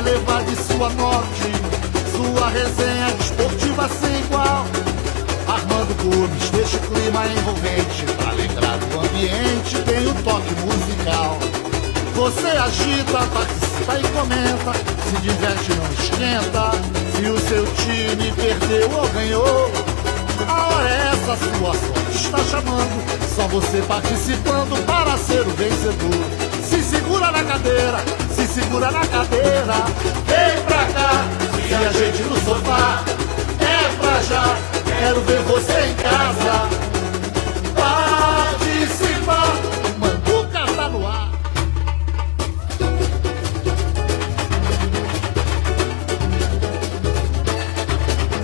vai levar de sul a norte. Sua resenha desportiva sem igual. Armando Gomes, deixa o clima envolvente. Pra alegrar o ambiente, tem o toque musical. Você agita, participa e comenta. Se diverte, não esquenta. Se o seu time perdeu ou ganhou, a hora é essa, sua sorte está chamando. Só você participando para ser o vencedor. Se segura na cadeira, se segura na cadeira. Vem pra cá, se a gente no sofá. É pra já, quero ver você em casa. Participar, Manduca tá no ar.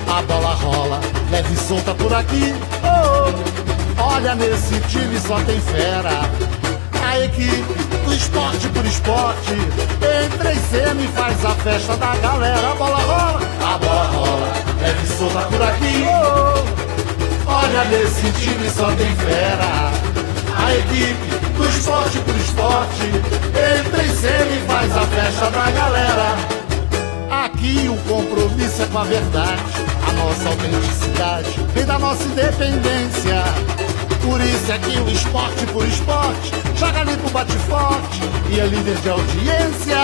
A bola rola, leve e solta por aqui. Oh, olha, nesse time só tem fera. A equipe do esporte por esporte entra em cena e faz a festa da galera. A bola rola, leve e solta por aqui. Oh, olha, nesse time só tem fera. A equipe do esporte por esporte entra em cena e faz a festa da galera. Aqui o compromisso é com a verdade. A nossa autenticidade vem da nossa independência. Por isso é que o esporte por esporte joga limpo, bate forte e é líder de audiência.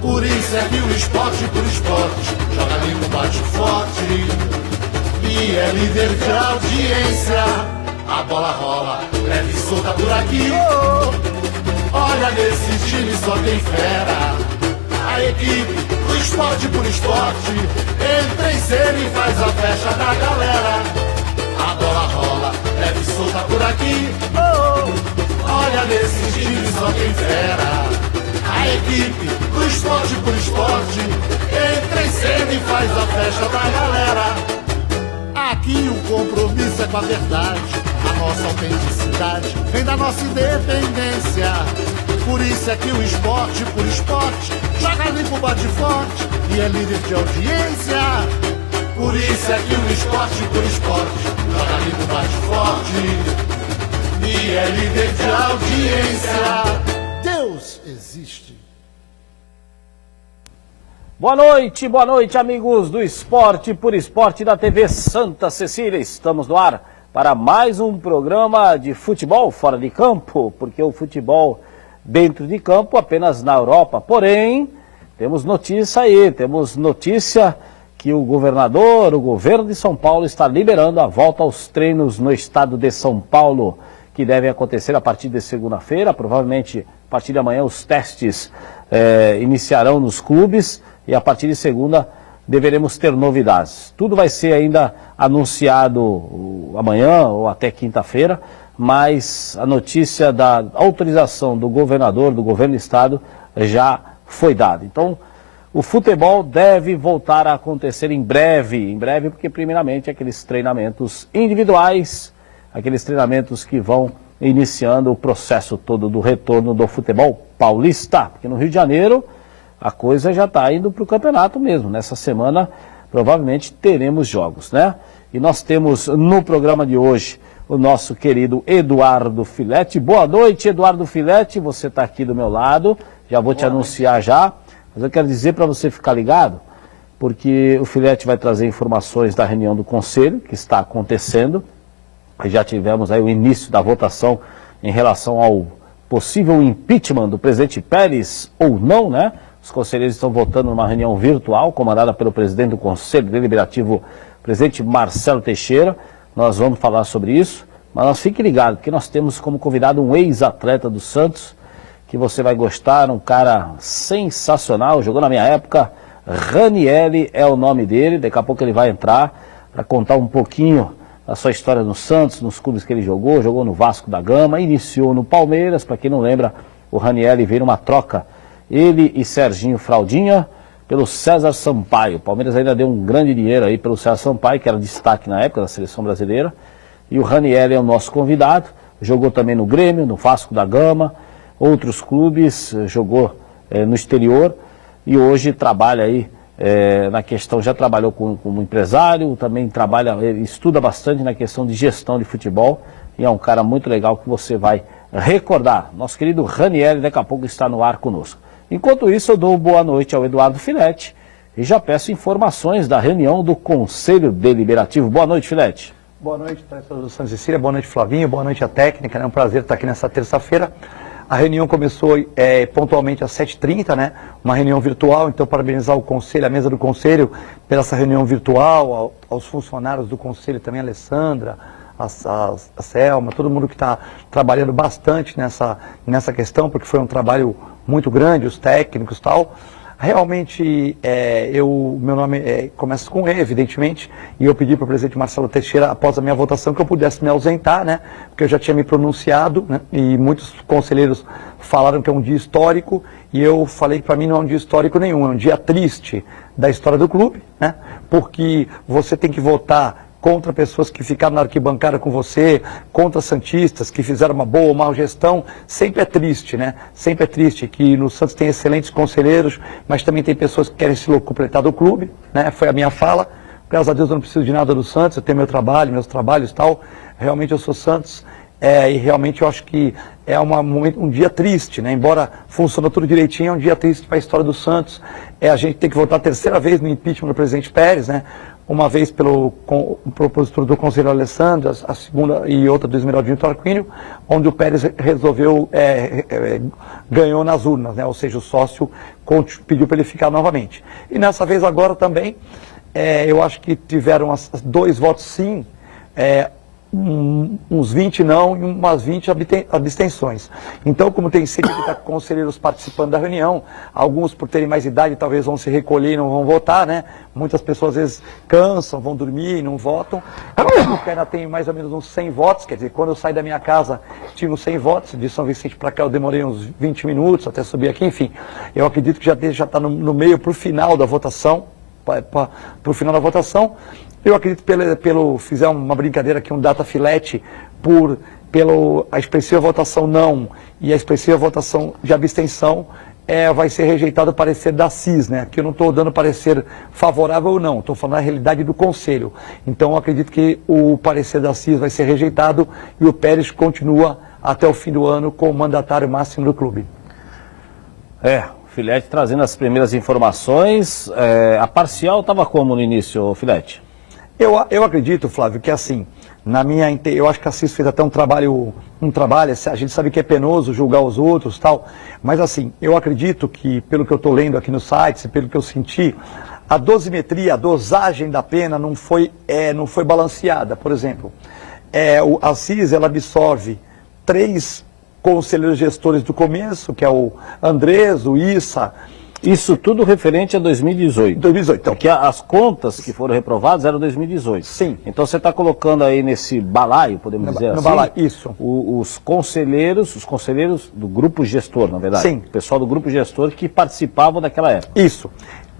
Por isso é que o esporte por esporte joga limpo, bate forte e é líder de audiência. A bola rola, leve e solta por aqui. Oh, olha, nesse time só tem fera. A equipe do esporte por esporte entra em cena e faz a festa da galera. A bola rola, leve e solta por aqui. Oh, olha, nesse time só tem fera. A equipe do esporte por esporte entra em cena e faz a festa da galera. Aqui o compromisso é com a verdade. A nossa autenticidade vem da nossa independência. Por isso é que o esporte por esporte joga limpo, bate forte e é líder de audiência. Por isso é que o esporte por esporte joga limpo, bate forte e é líder de audiência. Deus existe. Boa noite, amigos do Esporte por Esporte da TV Santa Cecília. Estamos no ar para mais um programa de futebol fora de campo, porque o futebol dentro de campo apenas na Europa. Porém, temos notícia aí, temos notícia que o governo de São Paulo está liberando a volta aos treinos no estado de São Paulo, que devem acontecer a partir de segunda-feira. Provavelmente, a partir de amanhã, os testes iniciarão nos clubes e a partir de segunda deveremos ter novidades. Tudo vai ser ainda anunciado amanhã ou até quinta-feira, mas a notícia da autorização do governador, do governo do estado, já foi dada. Então, o futebol deve voltar a acontecer em breve, porque primeiramente aqueles treinamentos individuais, aqueles treinamentos que vão iniciando o processo todo do retorno do futebol paulista, porque no Rio de Janeiro a coisa já está indo para o campeonato mesmo. Nessa semana provavelmente teremos jogos, né? E nós temos no programa de hoje o nosso querido Eduardo Filete. Boa noite, Eduardo Filete, você está aqui do meu lado, já vou te anunciar já, mas eu quero dizer para você ficar ligado, porque o Filete vai trazer informações da reunião do Conselho, que está acontecendo. Já tivemos aí o início da votação em relação ao possível impeachment do presidente Pérez ou não, né? Os conselheiros estão votando numa reunião virtual, comandada pelo presidente do Conselho Deliberativo, presidente Marcelo Teixeira. Nós vamos falar sobre isso, mas nós fiquem ligados, porque nós temos como convidado um ex-atleta do Santos, que você vai gostar, um cara sensacional, jogou na minha época, Ranieri é o nome dele, daqui a pouco ele vai entrar para contar um pouquinho da sua história no Santos, nos clubes que ele jogou no Vasco da Gama, iniciou no Palmeiras, para quem não lembra, o Ranieri veio numa troca, ele e Serginho Fraldinha, pelo César Sampaio. O Palmeiras ainda deu um grande dinheiro aí pelo César Sampaio, que era destaque na época da seleção brasileira, e o Ranieri é o nosso convidado, jogou também no Grêmio, no Vasco da Gama, outros clubes, jogou no exterior, e hoje trabalha aí na questão, já trabalhou como empresário, também trabalha, estuda bastante na questão de gestão de futebol, e é um cara muito legal que você vai recordar. Nosso querido Ranieri daqui a pouco está no ar conosco. Enquanto isso, eu dou boa noite ao Eduardo Filete e já peço informações da reunião do Conselho Deliberativo. Boa noite, Filete. Boa noite, professor do Santa Cecília, boa noite, Flavinho, boa noite à técnica, é um prazer estar aqui nessa terça-feira. A reunião começou pontualmente às 7h30, né? Uma reunião virtual, então parabenizar o Conselho, a mesa do Conselho, pela essa reunião virtual, aos funcionários do Conselho também, a Alessandra, a Selma, todo mundo que está trabalhando bastante nessa questão, porque foi um trabalho muito grande, os técnicos e tal. Realmente, meu nome começa com E, evidentemente, e eu pedi para o presidente Marcelo Teixeira, após a minha votação, que eu pudesse me ausentar, né, porque eu já tinha me pronunciado, né, e muitos conselheiros falaram que é um dia histórico, e eu falei que para mim não é um dia histórico nenhum, é um dia triste da história do clube, né, porque você tem que votar contra pessoas que ficaram na arquibancada com você, contra santistas que fizeram uma boa ou má gestão, sempre é triste, né? Sempre é triste que no Santos tem excelentes conselheiros, mas também tem pessoas que querem se locupletar do clube, né? Foi a minha fala. Graças a Deus eu não preciso de nada do Santos, eu tenho meu trabalho, meus trabalhos e tal. Realmente eu sou Santos e realmente eu acho que é um dia triste, né? Embora funcionou tudo direitinho, é um dia triste para a história do Santos. A gente tem que votar a terceira vez no impeachment do presidente Pérez, né? Uma vez pelo propositor do Conselho Alessandro, a segunda e outra do Esmeraldino Tarquínio, onde o Pérez resolveu, ganhou nas urnas, né? Ou seja, o sócio pediu para ele ficar novamente. E nessa vez agora também, eu acho que tiveram 2 votos sim, uns 20 não e umas 20 abstenções. Então, como tem sempre conselheiros participando da reunião, alguns por terem mais idade talvez vão se recolher e não vão votar, né? Muitas pessoas às vezes cansam, vão dormir e não votam. Eu ainda tenho mais ou menos uns 100 votos, quer dizer, quando eu saí da minha casa tinha uns 100 votos, de São Vicente para cá eu demorei uns 20 minutos até subir aqui, enfim. Eu acredito que já está no meio para o final da votação, Eu acredito fizer uma brincadeira aqui, um data filete, a expressiva votação não e a expressiva votação de abstenção, vai ser rejeitado o parecer da CIS, né? Aqui eu não estou dando parecer favorável ou não, estou falando da realidade do Conselho. Então eu acredito que o parecer da CIS vai ser rejeitado e o Pérez continua até o fim do ano como mandatário máximo do clube. Filete trazendo as primeiras informações. A parcial estava como no início, Filete? Eu acredito, Flávio, que assim, eu acho que a CIS fez até um trabalho, a gente sabe que é penoso julgar os outros e tal, mas assim, eu acredito que, pelo que eu estou lendo aqui no site, pelo que eu senti, a dosimetria, a dosagem da pena não foi balanceada. Por exemplo, a CIS, ela absorve 3 conselheiros gestores do começo, que é o Andrés, o Issa. Isso tudo referente a 2018. 2018, então. Porque as contas que foram reprovadas eram 2018. Sim. Então você está colocando aí nesse balaio, podemos dizer assim? No balaio, isso. Os conselheiros do grupo gestor, na verdade. Sim. O pessoal do grupo gestor que participavam daquela época. Isso.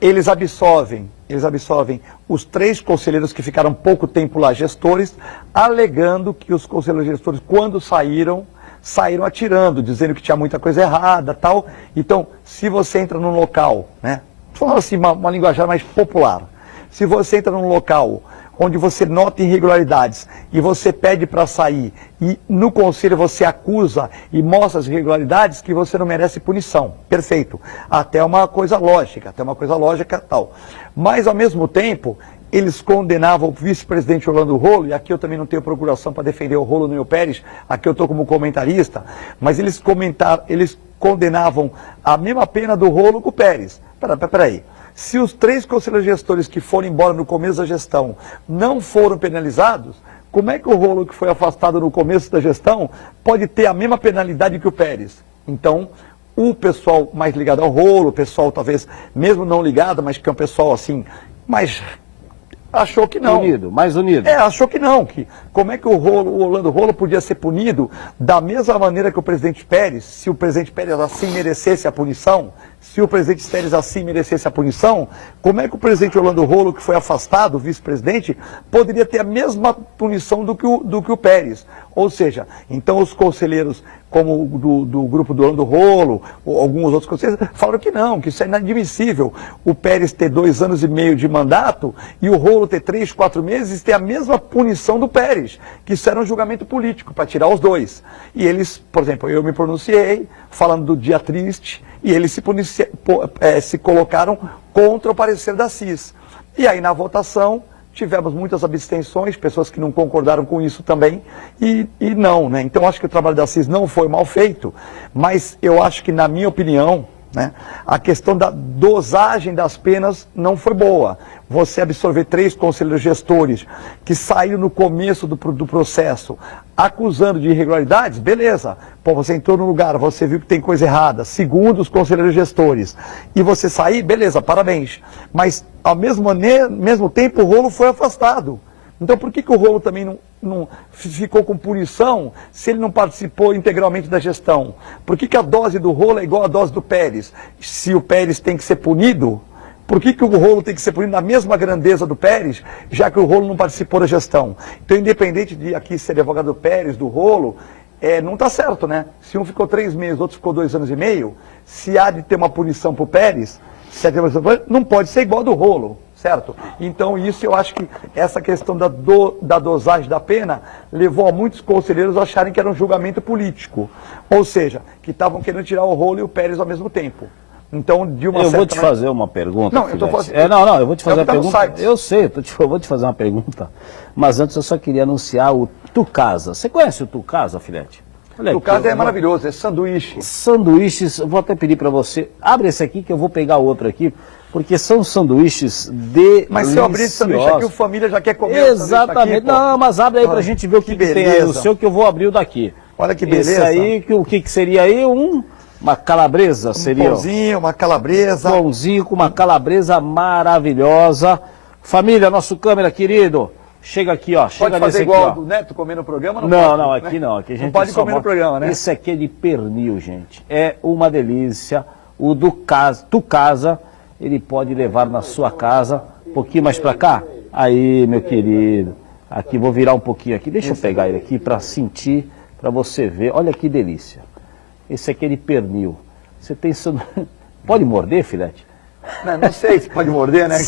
Eles absorvem os 3 conselheiros que ficaram pouco tempo lá, gestores, alegando que os conselheiros gestores, quando saíram atirando, dizendo que tinha muita coisa errada, tal. Então, se você entra num local, né, falando assim, uma linguagem mais popular, se você entra num local onde você nota irregularidades e você pede para sair e no conselho você acusa e mostra as irregularidades, que você não merece punição. Perfeito. Até uma coisa lógica, tal. Mas, ao mesmo tempo, eles condenavam o vice-presidente Orlando Rolo, e aqui eu também não tenho procuração para defender o Rolo nem o Pérez, aqui eu estou como comentarista, mas eles condenavam a mesma pena do Rolo com o Pérez. Peraí. Se os 3 conselheiros gestores que foram embora no começo da gestão não foram penalizados, como é que o Rolo, que foi afastado no começo da gestão, pode ter a mesma penalidade que o Pérez? Então, o pessoal mais ligado ao Rolo, o pessoal talvez mesmo não ligado, mas que é um pessoal assim, mais... achou que não. Mais unido. Achou que não. Como é que o Orlando Rolo podia ser punido da mesma maneira que o presidente Pérez, se o presidente Pérez assim merecesse a punição? Como é que o presidente Orlando Rolo, que foi afastado, o vice-presidente, poderia ter a mesma punição do que o Pérez? Ou seja, então os conselheiros como do grupo do Orlando Rolo, ou alguns outros conselheiros, falaram que não, que isso é inadmissível. O Pérez ter 2 anos e meio de mandato e o Rolo ter 3, 4 meses ter a mesma punição do Pérez, que isso era um julgamento político, para tirar os dois. E eles, por exemplo, eu me pronunciei falando do dia triste, e eles se colocaram contra o parecer da CIS. E aí na votação tivemos muitas abstenções, pessoas que não concordaram com isso também, e não, né? Então acho que o trabalho da CIS não foi mal feito, mas eu acho que, na minha opinião, né, a questão da dosagem das penas não foi boa. Você absorver 3 conselheiros gestores que saíram no começo do processo acusando de irregularidades, beleza. Pô, você entrou no lugar, você viu que tem coisa errada, segundo os conselheiros gestores, e você sair, beleza, parabéns. Mas, ao mesmo tempo, o Rolo foi afastado. Então, por que o Rolo também não ficou com punição se ele não participou integralmente da gestão? Por que a dose do Rolo é igual à dose do Pérez? Se o Pérez tem que ser punido, por que o Rolo tem que ser punido na mesma grandeza do Pérez, já que o Rolo não participou da gestão? Então, independente de aqui ser advogado do Pérez, do Rolo, não está certo, né? Se um ficou 3 meses, outro ficou 2 anos e meio, se há de ter uma punição para o Pérez, não pode ser igual ao do Rolo, certo? Então, isso eu acho que essa questão da dosagem da pena levou a muitos conselheiros a acharem que era um julgamento político. Ou seja, que estavam querendo tirar o Rolo e o Pérez ao mesmo tempo. Então, de uma eu certa vou te fazer uma pergunta. Não, eu tô fazendo... eu vou te fazer uma pergunta. Eu sei, eu vou te fazer uma pergunta. Mas antes eu só queria anunciar o Tucasa. Você conhece o Tucasa, filete? Tucasa é maravilhoso, é sanduíche. Sanduíches, vou até pedir para você, abre esse aqui que eu vou pegar outro aqui, porque são sanduíches deliciosos. Mas se eu abrir esse sanduíche aqui, o família já quer comer. Exatamente. Aqui, não, mas abre aí pra gente ver o que tem aí no seu, que eu vou abrir o daqui. Olha que beleza. Esse aí, o que seria aí? Uma calabresa, seria? Um pãozinho, uma calabresa. Pãozinho com uma calabresa maravilhosa. Família, nosso câmera querido, chega aqui, ó. Chega pode fazer nesse igual aqui, do Neto comer no programa? Não, aqui não. Aqui a gente não pode comer no programa, né? Esse aqui é de pernil, gente. É uma delícia. O do Tucasa, ele pode levar na sua casa. Um pouquinho mais pra cá. Aí, meu querido. Aqui, vou virar um pouquinho aqui. Deixa eu pegar ele aqui pra sentir, pra você ver. Olha que delícia. Esse aqui é de pernil. Você tem... Pode morder, filete? Não sei se pode morder, né?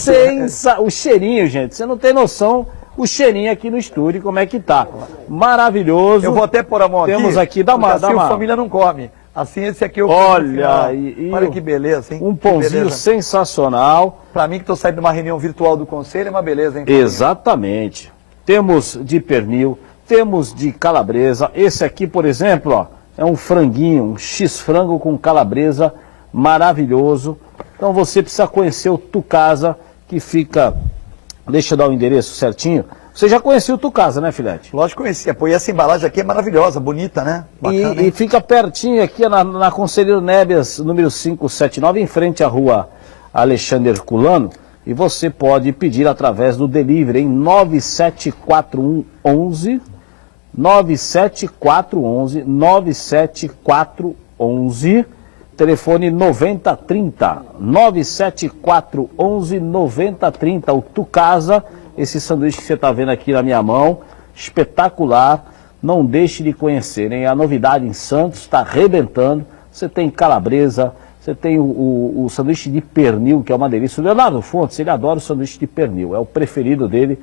O cheirinho, gente. Você não tem noção o cheirinho aqui no estúdio, como é que tá. Maravilhoso. Eu vou até pôr a mão aqui. Temos aqui, dá uma... Assim a família não come. Assim esse aqui eu olha, olha que beleza, hein? Um pãozinho sensacional. Para mim que estou saindo de uma reunião virtual do conselho, é uma beleza, hein? Exatamente. Temos de pernil, temos de calabresa. Esse aqui, por exemplo, ó, é um franguinho, um x-frango com calabresa, maravilhoso. Então você precisa conhecer o Tucasa, que fica... Deixa eu dar o endereço certinho. Você já conhecia o Tucasa, né, filete? Lógico que conhecia. Pô, e essa embalagem aqui é maravilhosa, bonita, né? Bacana, e fica pertinho aqui na Conselheiro Nébias, número 579, em frente à rua Alexandre Herculano. E você pode pedir através do delivery em 974111 974111 telefone 9030 97411 9030. O Tucasa, esse sanduíche que você está vendo aqui na minha mão, espetacular, não deixe de conhecer, hein? A novidade em Santos está arrebentando. Você tem calabresa, você tem o sanduíche de pernil, que é uma delícia. O Leonardo Fontes, ele adora o sanduíche de pernil, é o preferido dele.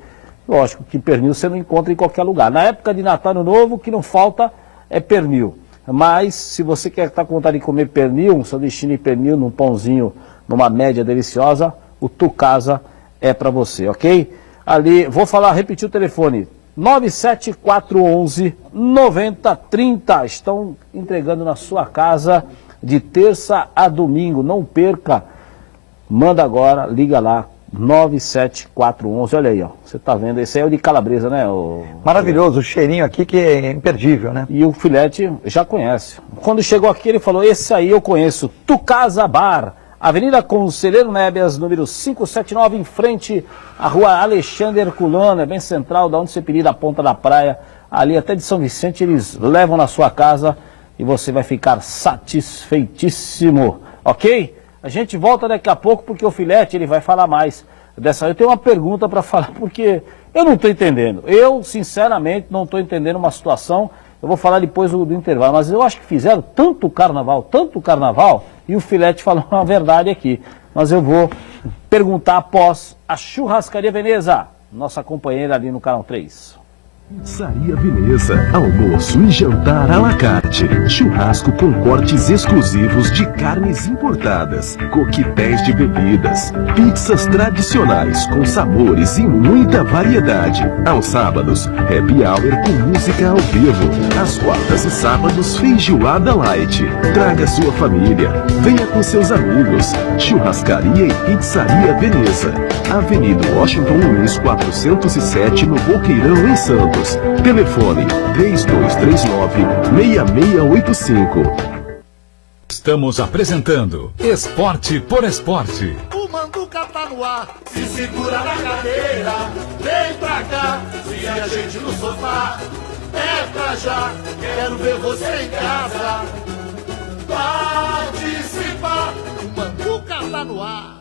Lógico que pernil você não encontra em qualquer lugar. Na época de Natal e Ano Novo, o que não falta é pernil. Mas, se você quer estar com vontade de comer pernil, um sanduíche de pernil, num pãozinho, numa média deliciosa, o Tucasa é para você, ok? Ali, vou repetir o telefone, 97411 9030. Estão entregando na sua casa de terça a domingo. Não perca, manda agora, liga lá. 97411, olha aí, ó. Você tá vendo, esse aí é o de calabresa, né? Maravilhoso, o cheirinho aqui que é imperdível, né? E o filete já conhece. Quando chegou aqui, ele falou, esse aí eu conheço, Tucasa Bar, Avenida Conselheiro Nébias, número 579, em frente à rua Alexandre Herculano, é bem central, da onde você pedir da ponta da praia, ali até de São Vicente, eles levam na sua casa e você vai ficar satisfeitíssimo, ok? A gente volta daqui a pouco porque o filete ele vai falar mais dessa. Eu tenho uma pergunta para falar porque eu não estou entendendo. Eu, sinceramente, não estou entendendo uma situação Eu vou falar depois do intervalo, mas eu acho que fizeram tanto carnaval, e o Filete falou uma verdade aqui. Mas eu vou perguntar após a Churrascaria Veneza, nossa companheira ali no Canal 3. Pizzaria Veneza, almoço e jantar à la carte, churrasco com cortes exclusivos de carnes importadas, coquetéis de bebidas, pizzas tradicionais com sabores e muita variedade. Aos sábados, happy hour com música ao vivo. Às quartas e sábados, feijoada light. Traga sua família, venha com seus amigos. Churrascaria e Pizzaria Veneza, Avenida Washington Luiz 407, no Boqueirão, em Santos. Telefone 3239-6685. Estamos apresentando Esporte por Esporte. O Manduca tá no ar, se segura na cadeira, vem pra cá, se a gente no sofá, é pra já, quero ver você em casa, participar, o Manduca tá no ar.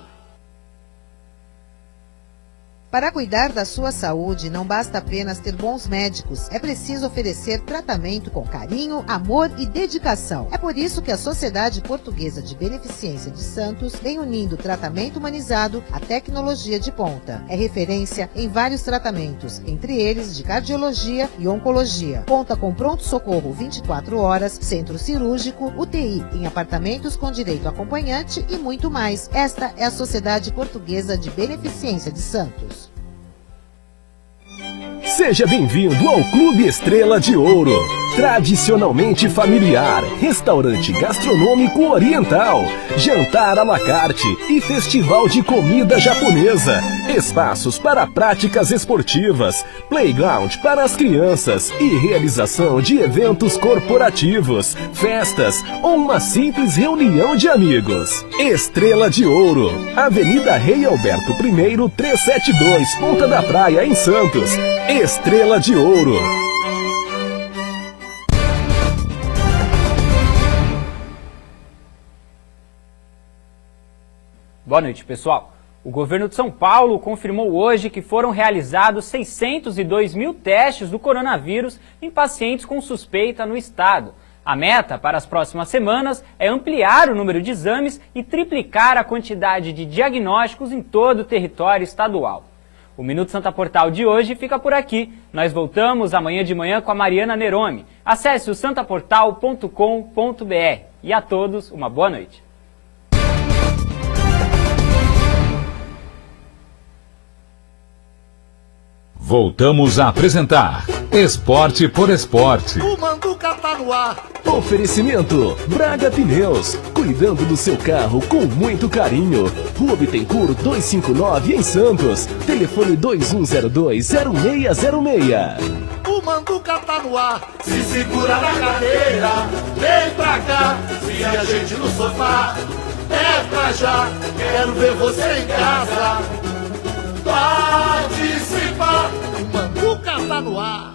Para cuidar da sua saúde, não basta apenas ter bons médicos. É preciso oferecer tratamento com carinho, amor e dedicação. É por isso que a Sociedade Portuguesa de Beneficência de Santos vem unindo tratamento humanizado à tecnologia de ponta. É referência em vários tratamentos, entre eles de cardiologia e oncologia. Conta com pronto-socorro 24 horas, centro cirúrgico, UTI em apartamentos com direito a acompanhante e muito mais. Esta é a Sociedade Portuguesa de Beneficência de Santos. Seja bem-vindo ao Clube Estrela de Ouro. Tradicionalmente familiar, restaurante gastronômico oriental, jantar à la carte e festival de comida japonesa. Espaços para práticas esportivas, playground para as crianças e realização de eventos corporativos, festas ou uma simples reunião de amigos. Estrela de Ouro, Avenida Rei Alberto I, 372, Ponta da Praia, em Santos. Estrela de Ouro. Boa noite, pessoal. O governo de São Paulo confirmou hoje que foram realizados 602 mil testes do coronavírus em pacientes com suspeita no estado. A meta para as próximas semanas é ampliar o número de exames e triplicar a quantidade de diagnósticos em todo o território estadual. O Minuto Santa Portal de hoje fica por aqui. Nós voltamos amanhã de manhã com a Mariana Nerome. Acesse o santaportal.com.br. E a todos, uma boa noite. Voltamos a apresentar Esporte por Esporte. O Manduca tá no ar. Oferecimento Braga Pneus, cuidando do seu carro com muito carinho. Rua Bittencourt 259 em Santos. Telefone 2102-0606. O Manduca tá no ar, se segura na cadeira, vem pra cá, se a gente no sofá, é pra já, quero ver você em casa, participar, o Manduca tá no ar.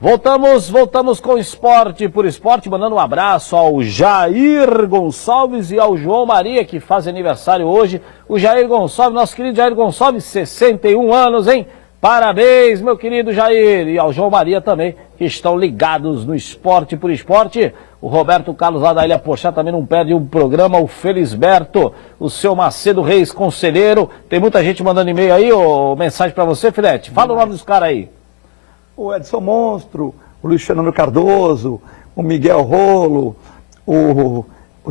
Voltamos com Esporte por Esporte, mandando um abraço ao Jair Gonçalves e ao João Maria, que faz aniversário hoje. O Jair Gonçalves, nosso querido Jair Gonçalves, 61 anos, hein? Parabéns, meu querido Jair, e ao João Maria também, que estão ligados no Esporte por Esporte. O Roberto Carlos lá da Ilha Pochá também não perde um programa, o Felisberto, o seu Macedo Reis, conselheiro. Tem muita gente mandando e-mail aí, ou mensagem pra você, Filete. Fala o nome dos caras aí. O Edson Monstro, o Luiz Fernando Cardoso, o Miguel Rolo, o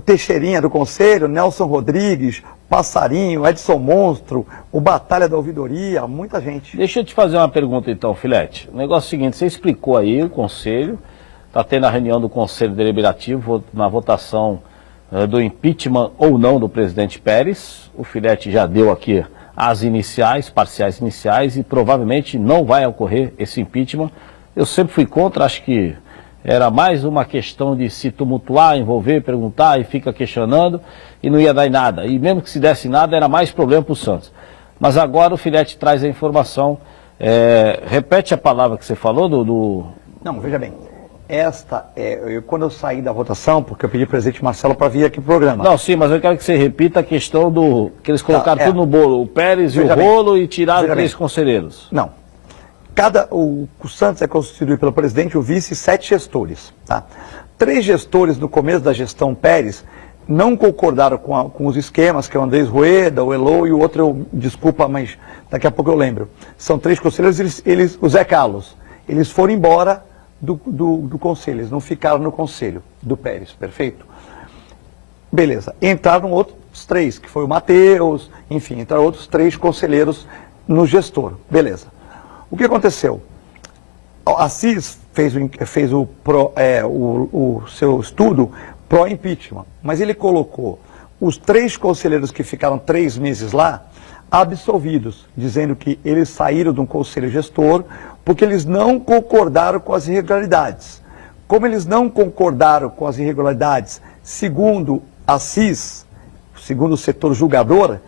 Teixeirinha do Conselho, Nelson Rodrigues, Passarinho, Edson Monstro, o Batalha da Ouvidoria, muita gente. Deixa eu te fazer uma pergunta então, Filete. O negócio é o seguinte, você explicou aí o Conselho, está tendo a reunião do Conselho Deliberativo na votação do impeachment ou não do presidente Pérez. O Filete já deu aqui as iniciais, parciais iniciais, e provavelmente não vai ocorrer esse impeachment. Eu sempre fui contra, acho que era mais uma questão de se tumultuar, envolver, perguntar e fica questionando e não ia dar em nada. E mesmo que se desse nada, era mais problema para o Santos. Mas agora o Filete traz a informação. Repete a palavra que você falou do... Não, veja bem. Quando eu saí da votação, porque eu pedi ao presidente Marcelo para vir aqui pro programa. Não, sim, mas eu quero que você repita a questão do... que eles colocaram tudo no bolo, o Pérez e o Rolo, e tiraram 3 conselheiros. Não. O Santos é constituído pelo presidente, o vice e 7 gestores. Tá? 3 gestores no começo da gestão Pérez não concordaram com os esquemas, que é o Andrés Rueda, o Elô e o outro, desculpa, mas daqui a pouco eu lembro. São 3 conselheiros, o Zé Carlos. Eles foram embora do conselho, eles não ficaram no conselho do Pérez, perfeito? Beleza, entraram outros 3, que foi o Matheus, enfim, entraram outros 3 conselheiros no gestor, beleza. O que aconteceu? A CIS fez o seu estudo pró-impeachment, mas ele colocou os 3 conselheiros que ficaram 3 meses lá absolvidos, dizendo que eles saíram de um conselho gestor porque eles não concordaram com as irregularidades. Como eles não concordaram com as irregularidades, segundo a CIS, segundo o setor julgador,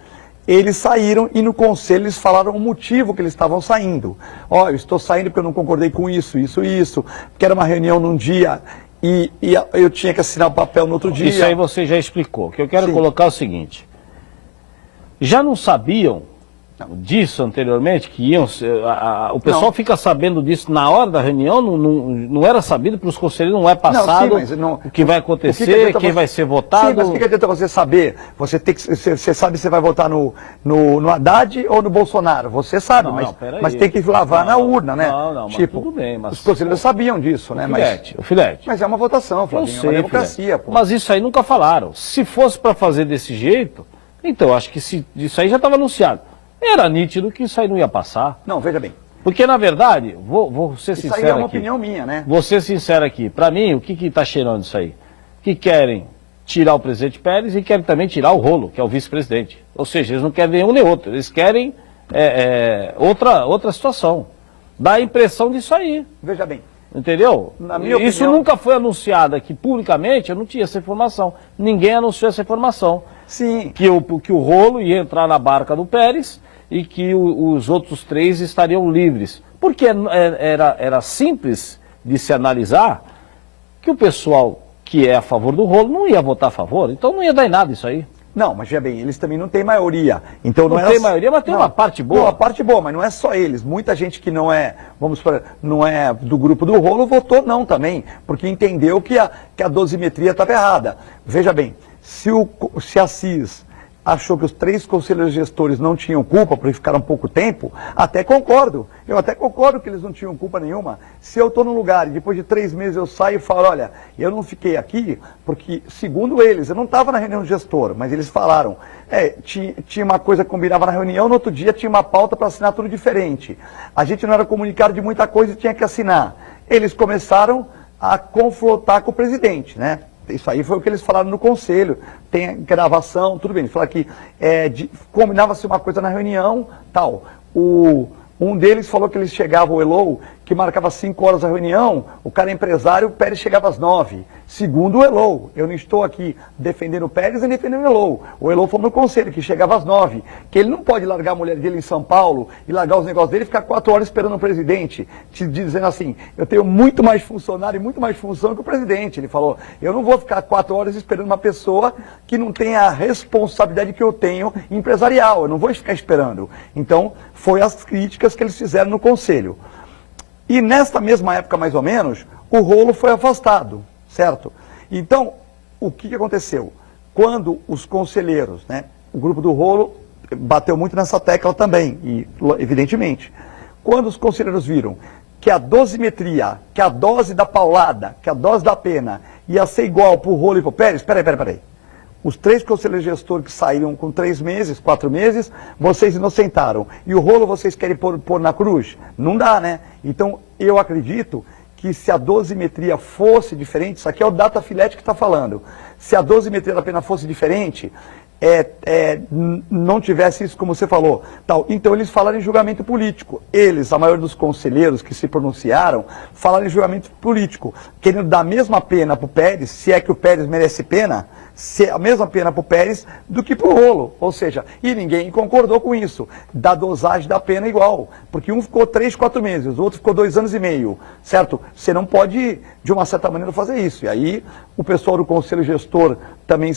eles saíram e no conselho eles falaram o motivo que eles estavam saindo. Ó, eu estou saindo porque eu não concordei com isso, porque era uma reunião num dia e eu tinha que assinar o papel no outro dia. Isso aí você já explicou. O que eu quero colocar é o seguinte. Já não sabiam disso anteriormente, que iam... o pessoal fica sabendo disso na hora da reunião, não era sabido para os conselheiros, não é passado o que vai acontecer, quem vai ser votado... Sim, mas o que adianta você saber? Você sabe se você vai votar no Haddad ou no Bolsonaro, você sabe, mas tem que lavar na urna, né? Não, tipo, mas tudo bem, mas... Os conselheiros sabiam disso, né? Filete. Mas é uma votação, Flavinho, é uma democracia, pô. Mas isso aí nunca falaram. Se fosse para fazer desse jeito, então acho que isso aí já estava anunciado. Era nítido que isso aí não ia passar. Não, veja bem. Porque, na verdade, vou ser sincero aqui. Isso aí é uma opinião minha, né? Vou ser sincero aqui. Para mim, o que está cheirando isso aí? Que querem tirar o presidente Pérez e querem também tirar o Rolo, que é o vice-presidente. Ou seja, eles não querem nenhum nem outro. Eles querem outra situação. Dá a impressão disso aí. Veja bem. Entendeu? Na minha Isso opinião... nunca foi anunciado aqui publicamente, eu não tinha essa informação. Ninguém anunciou essa informação. Sim. Que o Rolo ia entrar na barca do Pérez e que os outros 3 estariam livres. Porque era simples de se analisar que o pessoal que é a favor do Rolo não ia votar a favor, então não ia dar em nada isso aí. Não, mas veja bem, eles também não têm maioria. Então não tem maioria, mas tem uma parte boa. Uma parte boa, mas não é só eles. Muita gente que não é do grupo do Rolo votou não também, porque entendeu que a dosimetria estava errada. Veja bem, se a CIS achou que os 3 conselheiros gestores não tinham culpa porque ficaram pouco tempo, até concordo. Eu até concordo que eles não tinham culpa nenhuma. Se eu estou num lugar e depois de 3 meses eu saio e falo, olha, eu não fiquei aqui porque, segundo eles, eu não estava na reunião do gestor, mas eles falaram, tinha uma coisa que combinava na reunião, no outro dia tinha uma pauta para assinar tudo diferente. A gente não era comunicado de muita coisa e tinha que assinar. Eles começaram a confrontar com o presidente, né? Isso aí foi o que eles falaram no conselho, tem gravação, tudo bem. Eles falaram que combinava-se uma coisa na reunião, tal. Um deles falou que eles chegavam, o Elô, que marcava 5 horas a reunião, o cara é empresário, o Pérez chegava às 9. Segundo o Elô, eu não estou aqui defendendo o Pérez nem defendendo o Elô. O Elô falou no conselho que chegava às 9, que ele não pode largar a mulher dele em São Paulo e largar os negócios dele e ficar 4 horas esperando o presidente, dizendo assim, eu tenho muito mais funcionário e muito mais função que o presidente. Ele falou, eu não vou ficar 4 horas esperando uma pessoa que não tem a responsabilidade que eu tenho empresarial, eu não vou ficar esperando. Então, foi as críticas que eles fizeram no conselho. E nesta mesma época, mais ou menos, o Rolo foi afastado, certo? Então, o que aconteceu? Quando os conselheiros, né, o grupo do Rolo bateu muito nessa tecla também, e evidentemente, quando os conselheiros viram que a dosimetria, que a dose da paulada, que a dose da pena ia ser igual para o Rolo e para o Pérez, peraí. Os 3 conselheiros gestores que saíram com 3 meses, 4 meses, vocês inocentaram. E o Rolo vocês querem pôr na cruz? Não dá, né? Então, eu acredito que se a dosimetria fosse diferente, isso aqui é o Data Filete que está falando, se a dosimetria da pena fosse diferente, não tivesse isso como você falou, tal. Então eles falaram em julgamento político. Eles, a maioria dos conselheiros que se pronunciaram, falaram em julgamento político, querendo dar a mesma pena para o Pérez, se é que o Pérez merece pena, a mesma pena para o Pérez do que para o Rolo. Ou seja, e ninguém concordou com isso, da dosagem da pena igual, porque um ficou 3, 4 meses, o outro ficou 2 anos e meio, certo? Você não pode, de uma certa maneira, fazer isso. E aí o pessoal do Conselho Gestor também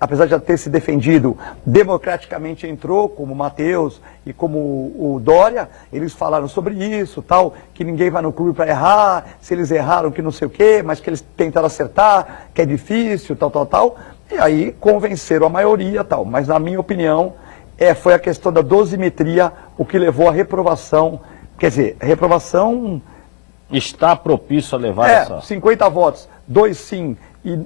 apesar de já ter se defendido, democraticamente entrou, como o Matheus e como o Dória, eles falaram sobre isso, tal, que ninguém vai no clube para errar, se eles erraram que não sei o quê, mas que eles tentaram acertar, que é difícil, tal, e aí convenceram a maioria, tal. Mas na minha opinião, foi a questão da dosimetria o que levou à reprovação, quer dizer, a reprovação... Está propício a levar essa... 50 votos, 2 sim, e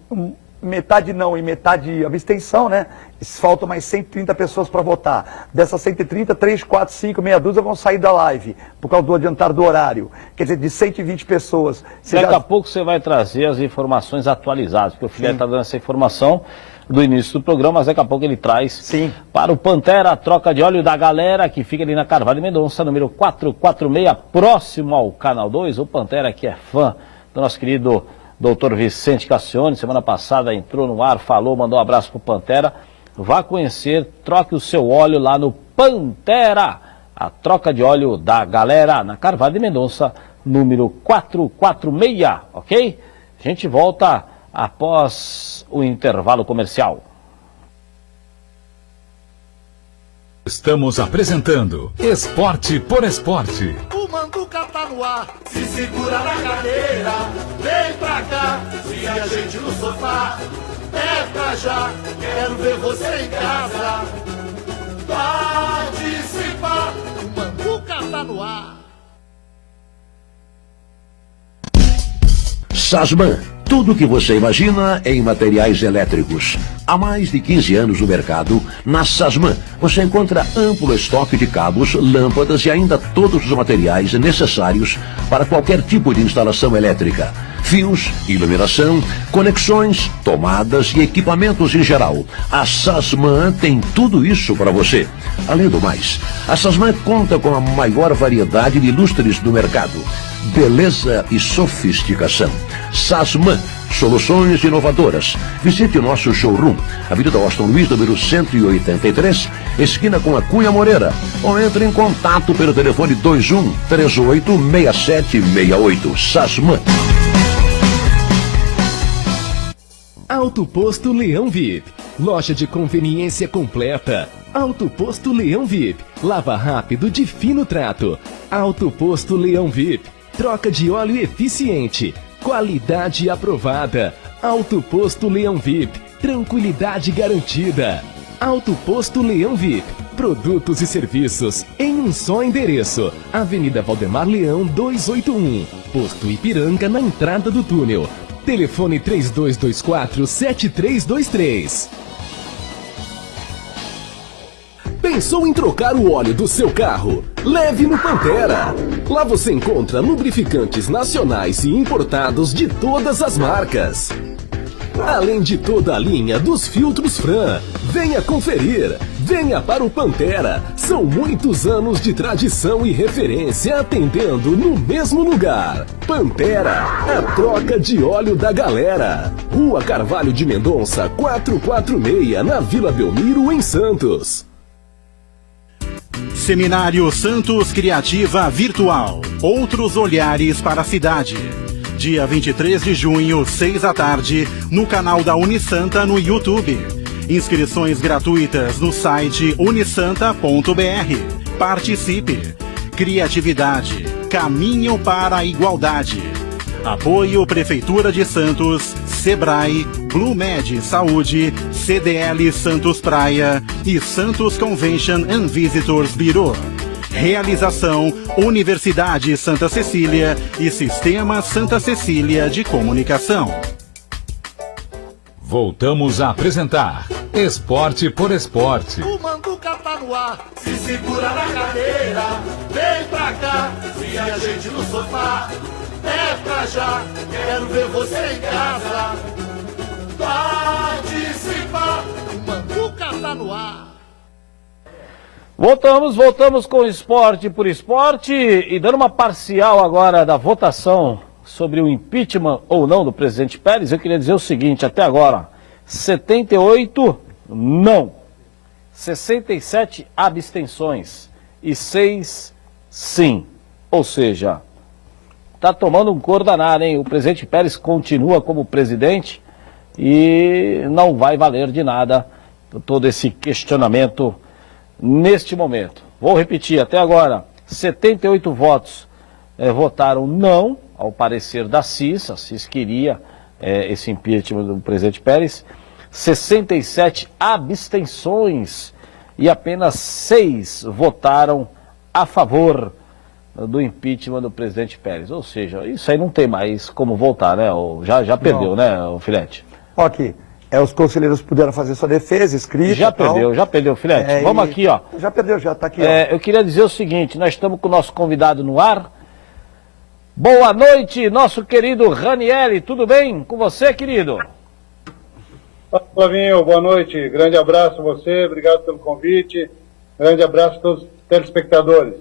metade não e metade abstenção, né? Faltam mais 130 pessoas para votar. Dessas 130, 3, 4, 5, meia dúzia vão sair da live, por causa do adiantar do horário. Quer dizer, de 120 pessoas... Daqui a pouco você vai trazer as informações atualizadas, porque o Filé está dando essa informação do início do programa, mas daqui a pouco ele traz para o Pantera a troca de óleo da galera, que fica ali na Carvalho Mendonça, número 446, próximo ao Canal 2. O Pantera que é fã do nosso querido Dr. Vicente Cassione, semana passada entrou no ar, falou, mandou um abraço para o Pantera. Vá conhecer, troque o seu óleo lá no Pantera, a troca de óleo da galera, na Carvalho de Mendonça, número 446, ok? A gente volta após o intervalo comercial. Estamos apresentando Esporte por Esporte. O Manduca tá no ar, se segura na cadeira, vem pra cá, se a gente no sofá, é pra já, quero ver você em casa, participar, o Manduca tá no ar. Sasman, tudo o que você imagina em materiais elétricos. Há mais de 15 anos no mercado, na Sasman você encontra amplo estoque de cabos, lâmpadas e ainda todos os materiais necessários para qualquer tipo de instalação elétrica. Fios, iluminação, conexões, tomadas e equipamentos em geral. A Sasman tem tudo isso para você. Além do mais, a Sasman conta com a maior variedade de lustres do mercado. Beleza e sofisticação. Sasman, soluções inovadoras. Visite o nosso showroom, Avenida Austin Luiz, número 183, esquina com a Cunha Moreira. Ou entre em contato pelo telefone 21386768. Sasman. Auto Posto Leão VIP. Loja de conveniência completa. Auto Posto Leão VIP. Lava rápido de fino trato. Auto Posto Leão VIP. Troca de óleo eficiente. Qualidade aprovada. Auto Posto Leão VIP. Tranquilidade garantida. Auto Posto Leão VIP. Produtos e serviços em um só endereço. Avenida Valdemar Leão 281. Posto Ipiranga na entrada do túnel. Telefone 3224-7323. Pensou em trocar o óleo do seu carro? Leve no Pantera. Lá você encontra lubrificantes nacionais e importados de todas as marcas. Além de toda a linha dos filtros Fran. Venha conferir. Venha para o Pantera. São muitos anos de tradição e referência atendendo no mesmo lugar. Pantera, a troca de óleo da galera. Rua Carvalho de Mendonça, 446, na Vila Belmiro, em Santos. Seminário Santos Criativa Virtual. Outros olhares para a cidade. Dia 23 de junho, 6 da tarde, no canal da Unisanta no YouTube. Inscrições gratuitas no site unisanta.br. Participe. Criatividade. Caminho para a igualdade. Apoio Prefeitura de Santos, Sebrae, Blumed Saúde, CDL Santos Praia e Santos Convention and Visitors Bureau. Realização Universidade Santa Cecília e Sistema Santa Cecília de Comunicação. Voltamos a apresentar Esporte por Esporte. O Manduca tá no ar, se segura na cadeira, vem pra cá, se a gente no sofá, é pra já, quero ver você em casa, participar, o Manduca tá no ar. Voltamos com Esporte por Esporte e dando uma parcial agora da votação sobre o impeachment ou não do presidente Pérez. Eu queria dizer o seguinte, até agora, 78 não, 67 abstenções e 6 sim. Ou seja, tá tomando um cor danado, hein? O presidente Pérez continua como presidente, e não vai valer de nada todo esse questionamento neste momento. Vou repetir, até agora, 78 votos votaram não ao parecer da CIS, a CIS queria esse impeachment do presidente Pérez, 67 abstenções e apenas 6 votaram a favor do impeachment do presidente Pérez. Ou seja, isso aí não tem mais como voltar, né? Já perdeu, né, o Filete? Ok. Os conselheiros puderam fazer sua defesa, escrita. Já perdeu, Filete. Vamos aqui, ó. Já perdeu, já está aqui. Eu queria dizer o seguinte, nós estamos com o nosso convidado no ar. Boa noite, nosso querido Ranieri. Tudo bem com você, querido? Fala, Flavinho, boa noite. Grande abraço a você, obrigado pelo convite. Grande abraço a todos os telespectadores.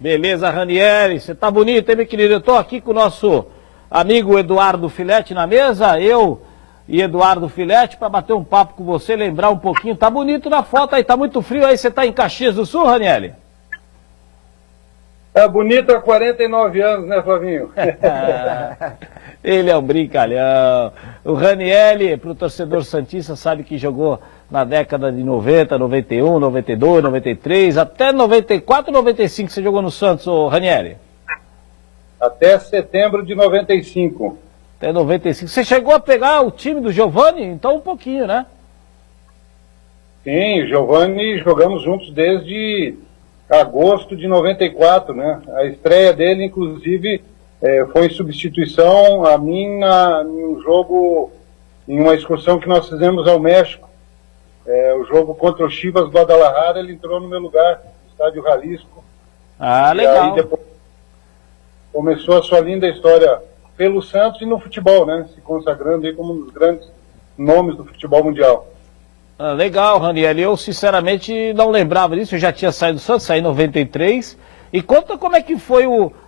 Beleza, Ranieri. Você tá bonito, hein, meu querido? Eu tô aqui com o nosso amigo Eduardo Filete na mesa, eu e Eduardo Filete, para bater um papo com você, lembrar um pouquinho. Tá bonito na foto aí, tá muito frio aí. Você tá em Caxias do Sul, Ranieri? É bonito há 49 anos, né, Flavinho? Ele é um brincalhão. O Ranieri, para o torcedor santista, sabe que jogou na década de 90, 91, 92, 93, até 94, 95 você jogou no Santos, ô Ranieri? Até setembro de 95. Até 95. Você chegou a pegar o time do Giovani? Então um pouquinho, né? Sim, o Giovani jogamos juntos desde agosto de 94, né? A estreia dele, inclusive, foi em substituição a mim num jogo, em uma excursão que nós fizemos ao México. O jogo contra o Chivas Guadalajara, ele entrou no meu lugar, no estádio Jalisco. Ah, legal. E aí depois começou a sua linda história pelo Santos e no futebol, né? Se consagrando aí como um dos grandes nomes do futebol mundial. Ah, legal, Ranieri. Eu, sinceramente, não lembrava disso. Eu já tinha saído do Santos, saí em 93. E conta como é que foi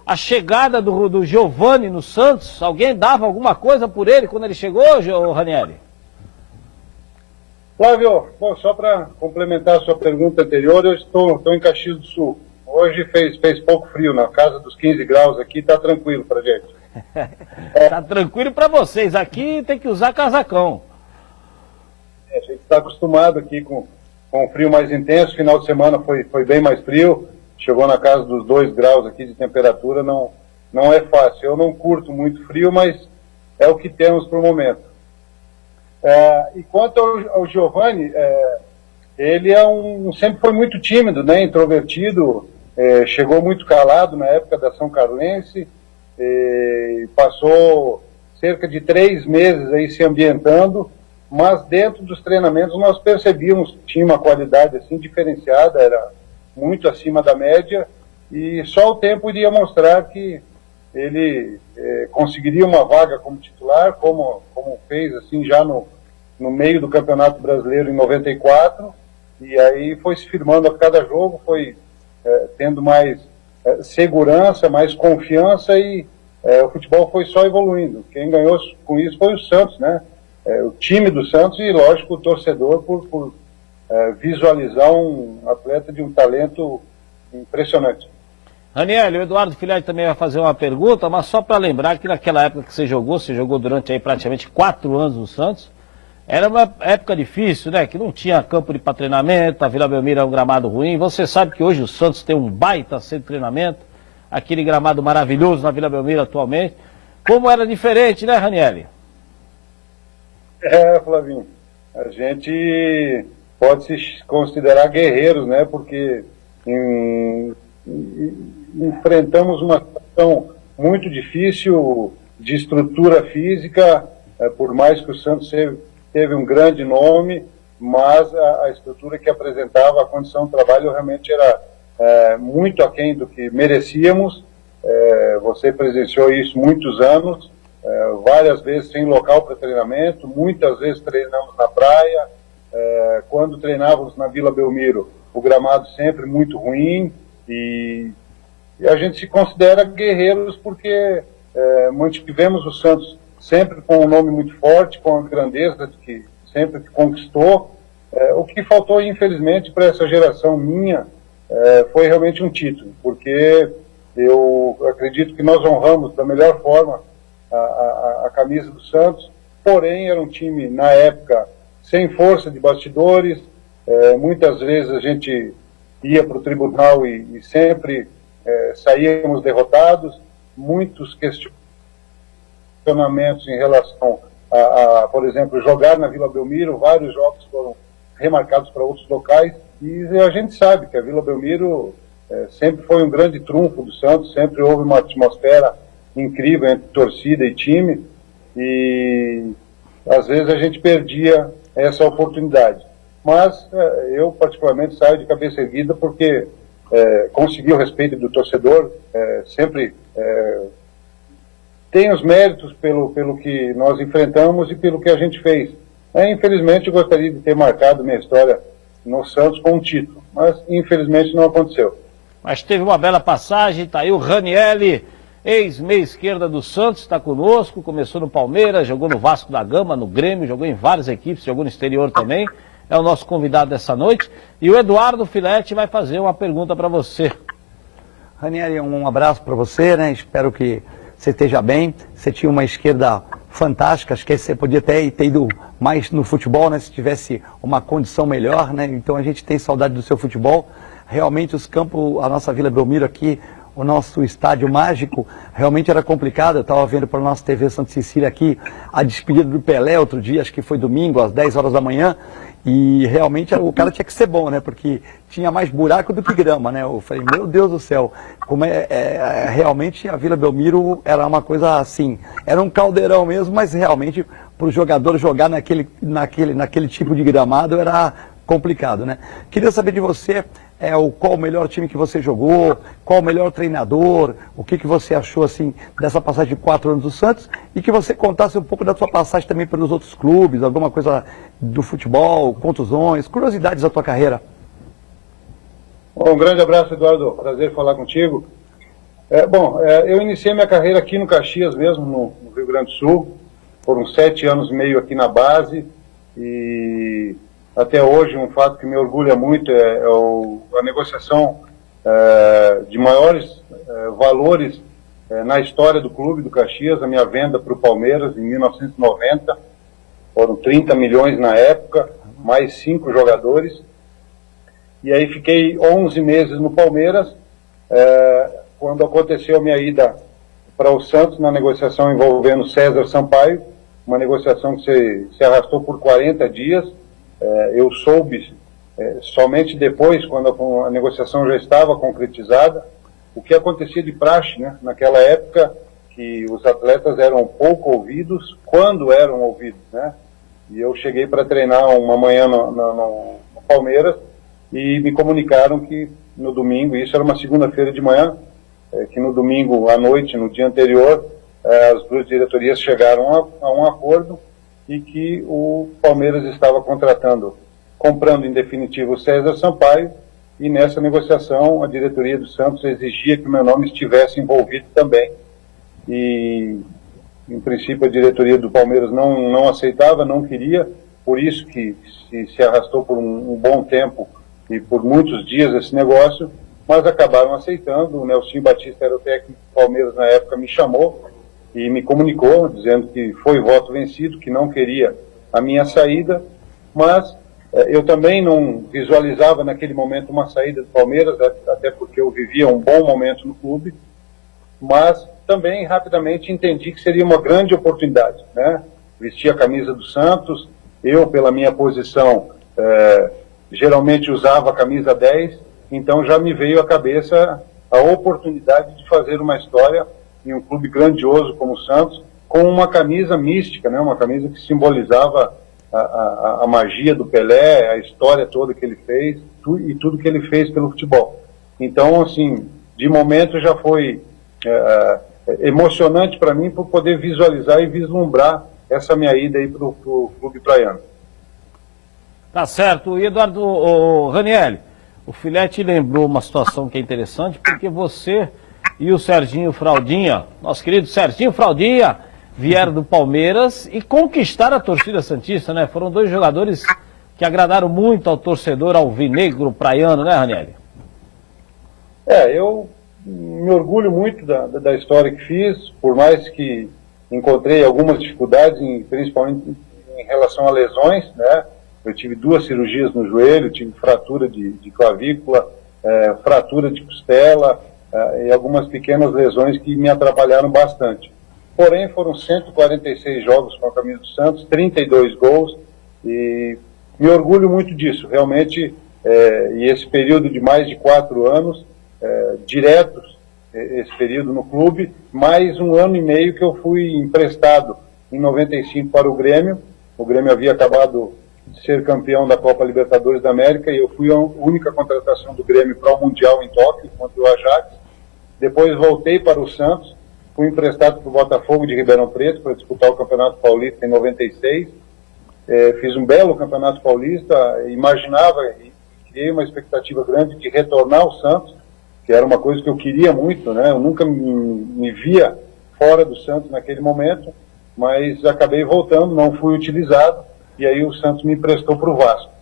a chegada do Giovani no Santos. Alguém dava alguma coisa por ele quando ele chegou, Ranieri? Flávio, bom, só para complementar a sua pergunta anterior, eu estou em Caxias do Sul. Hoje fez pouco frio, na casa dos 15 graus aqui, tá tranquilo pra gente. Tá tranquilo para vocês. Aqui tem que usar casacão. A gente está acostumado aqui com frio mais intenso. Final de semana foi bem mais frio. Chegou na casa dos 2 graus aqui de temperatura. Não é fácil. Eu não curto muito frio, mas é o que temos para o momento. E quanto ao Giovani, ele sempre foi muito tímido, né, introvertido. Chegou muito calado na época da São Carlense. Passou cerca de 3 meses aí se ambientando, mas dentro dos treinamentos nós percebíamos que tinha uma qualidade assim diferenciada, era muito acima da média, e só o tempo iria mostrar que ele conseguiria uma vaga como titular, como fez assim já no meio do Campeonato Brasileiro em 94, e aí foi se firmando a cada jogo, foi tendo mais segurança, mais confiança, e o futebol foi só evoluindo. Quem ganhou com isso foi o Santos, né? O time do Santos e, lógico, o torcedor por visualizar um atleta de um talento impressionante. Ranieri, o Eduardo Filete também vai fazer uma pergunta, mas só para lembrar que naquela época que você jogou durante aí praticamente 4 anos no Santos, era uma época difícil, né? Que não tinha campo para treinamento, a Vila Belmiro é um gramado ruim. Você sabe que hoje o Santos tem um baita centro de treinamento, aquele gramado maravilhoso na Vila Belmiro atualmente. Como era diferente, né, Ranieri? Flavinho, a gente pode se considerar guerreiros, né? Porque enfrentamos uma situação muito difícil de estrutura física, por mais que o Santos teve um grande nome, mas a estrutura que apresentava, a condição de trabalho realmente era muito aquém do que merecíamos. Você presenciou isso muitos anos, várias vezes sem local para treinamento, muitas vezes treinamos na praia, quando treinávamos na Vila Belmiro, o gramado sempre muito ruim, e a gente se considera guerreiros porque mantivemos o Santos sempre com um nome muito forte, com a grandeza que sempre conquistou. O que faltou, infelizmente, para essa geração minha foi realmente um título, porque eu acredito que nós honramos da melhor forma a camisa do Santos, porém era um time, na época, sem força de bastidores. Muitas vezes a gente ia para o tribunal e sempre saíamos derrotados. Muitos questionamentos em relação a, por exemplo, jogar na Vila Belmiro. Vários jogos foram remarcados para outros locais, e a gente sabe que a Vila Belmiro sempre foi um grande trunfo do Santos, sempre houve uma atmosfera incrível entre torcida e time, e às vezes a gente perdia essa oportunidade. Mas eu particularmente saio de cabeça erguida porque consegui o respeito do torcedor, sempre tem os méritos pelo que nós enfrentamos e pelo que a gente fez. Infelizmente eu gostaria de ter marcado minha história no Santos com um título, mas infelizmente não aconteceu. Mas teve uma bela passagem, tá aí o Ranieri, ex-meia esquerda do Santos, está conosco, começou no Palmeiras, jogou no Vasco da Gama, no Grêmio, jogou em várias equipes, jogou no exterior também, é o nosso convidado dessa noite. E o Eduardo Filete vai fazer uma pergunta para você. Ranieri, um abraço para você, né? Espero que você esteja bem. Você tinha uma esquerda fantástica, acho que você podia ter ido mais no futebol, né? Se tivesse uma condição melhor, né? Então a gente tem saudade do seu futebol. Realmente os campos, a nossa Vila Belmiro aqui, o nosso estádio mágico, realmente era complicado. Eu estava vendo para a nossa TV Santa Cecília aqui a despedida do Pelé outro dia, acho que foi domingo, às 10 horas da manhã, e realmente o cara tinha que ser bom, né? Porque tinha mais buraco do que grama, né? Eu falei, meu Deus do céu, como realmente a Vila Belmiro era uma coisa assim, era um caldeirão mesmo, mas realmente para o jogador jogar naquele tipo de gramado era complicado, né? Queria saber de você, qual o melhor time que você jogou, qual o melhor treinador, o que você achou assim dessa passagem de 4 anos do Santos, e que você contasse um pouco da sua passagem também pelos outros clubes, alguma coisa do futebol, contusões, curiosidades da tua carreira. Um grande abraço, Eduardo, prazer falar contigo. Eu iniciei minha carreira aqui no Caxias mesmo, no Rio Grande do Sul, foram 7 anos e meio aqui na base, e até hoje um fato que me orgulha muito é a negociação de maiores valores na história do clube do Caxias, a minha venda para o Palmeiras em 1990, foram 30 milhões na época, mais 5 jogadores, e aí fiquei 11 meses no Palmeiras, quando aconteceu a minha ida para o Santos na negociação envolvendo César Sampaio, uma negociação que se arrastou por 40 dias, eu soube somente depois, quando a negociação já estava concretizada, o que acontecia de praxe, né? Naquela época, que os atletas eram pouco ouvidos, quando eram ouvidos, né? E eu cheguei para treinar uma manhã no Palmeiras e me comunicaram que no domingo, isso era uma segunda-feira de manhã, que no domingo à noite, no dia anterior, as duas diretorias chegaram a um acordo e que o Palmeiras estava comprando em definitivo o César Sampaio, e nessa negociação a diretoria do Santos exigia que o meu nome estivesse envolvido também. E, em princípio, a diretoria do Palmeiras não aceitava, não queria, por isso que se arrastou por um bom tempo e por muitos dias esse negócio, mas acabaram aceitando. O Nelson Batista era o técnico do Palmeiras na época, me chamou e me comunicou, dizendo que foi voto vencido, que não queria a minha saída, mas eu também não visualizava naquele momento uma saída do Palmeiras, até porque eu vivia um bom momento no clube, mas também rapidamente entendi que seria uma grande oportunidade, né? Vestir a camisa do Santos, eu pela minha posição geralmente usava a camisa 10, então já me veio à cabeça a oportunidade de fazer uma história em um clube grandioso como o Santos, com uma camisa mística, né? Uma camisa que simbolizava a magia do Pelé, a história toda que ele fez e tudo que ele fez pelo futebol. Então, assim, de momento já foi emocionante para mim por poder visualizar e vislumbrar essa minha ida aí para o clube praiano. Tá certo. E Eduardo Ranieri, o Filete lembrou uma situação que é interessante, porque você e o Serginho Fraldinha, nosso querido Serginho Fraldinha, vieram do Palmeiras e conquistaram a torcida santista, né? Foram dois jogadores que agradaram muito ao torcedor alvinegro praiano, né, Ranieri? Eu me orgulho muito da história que fiz, por mais que encontrei algumas dificuldades, principalmente em relação a lesões, né? Eu tive 2 cirurgias no joelho, tive fratura de clavícula, fratura de costela e algumas pequenas lesões que me atrapalharam bastante. Porém, foram 146 jogos com a camisa do Santos, 32 gols, e me orgulho muito disso, realmente, e esse período de mais de 4 anos, diretos, esse período no clube, mais 1 ano e meio que eu fui emprestado em 95 para o Grêmio havia acabado de ser campeão da Copa Libertadores da América, e eu fui a única contratação do Grêmio para o Mundial em Tóquio, contra o Ajax. Depois voltei para o Santos, fui emprestado para o Botafogo de Ribeirão Preto para disputar o Campeonato Paulista em 96. Fiz um belo Campeonato Paulista, imaginava e criei uma expectativa grande de retornar ao Santos, que era uma coisa que eu queria muito, né? Eu nunca me via fora do Santos naquele momento, mas acabei voltando, não fui utilizado, e aí o Santos me emprestou para o Vasco.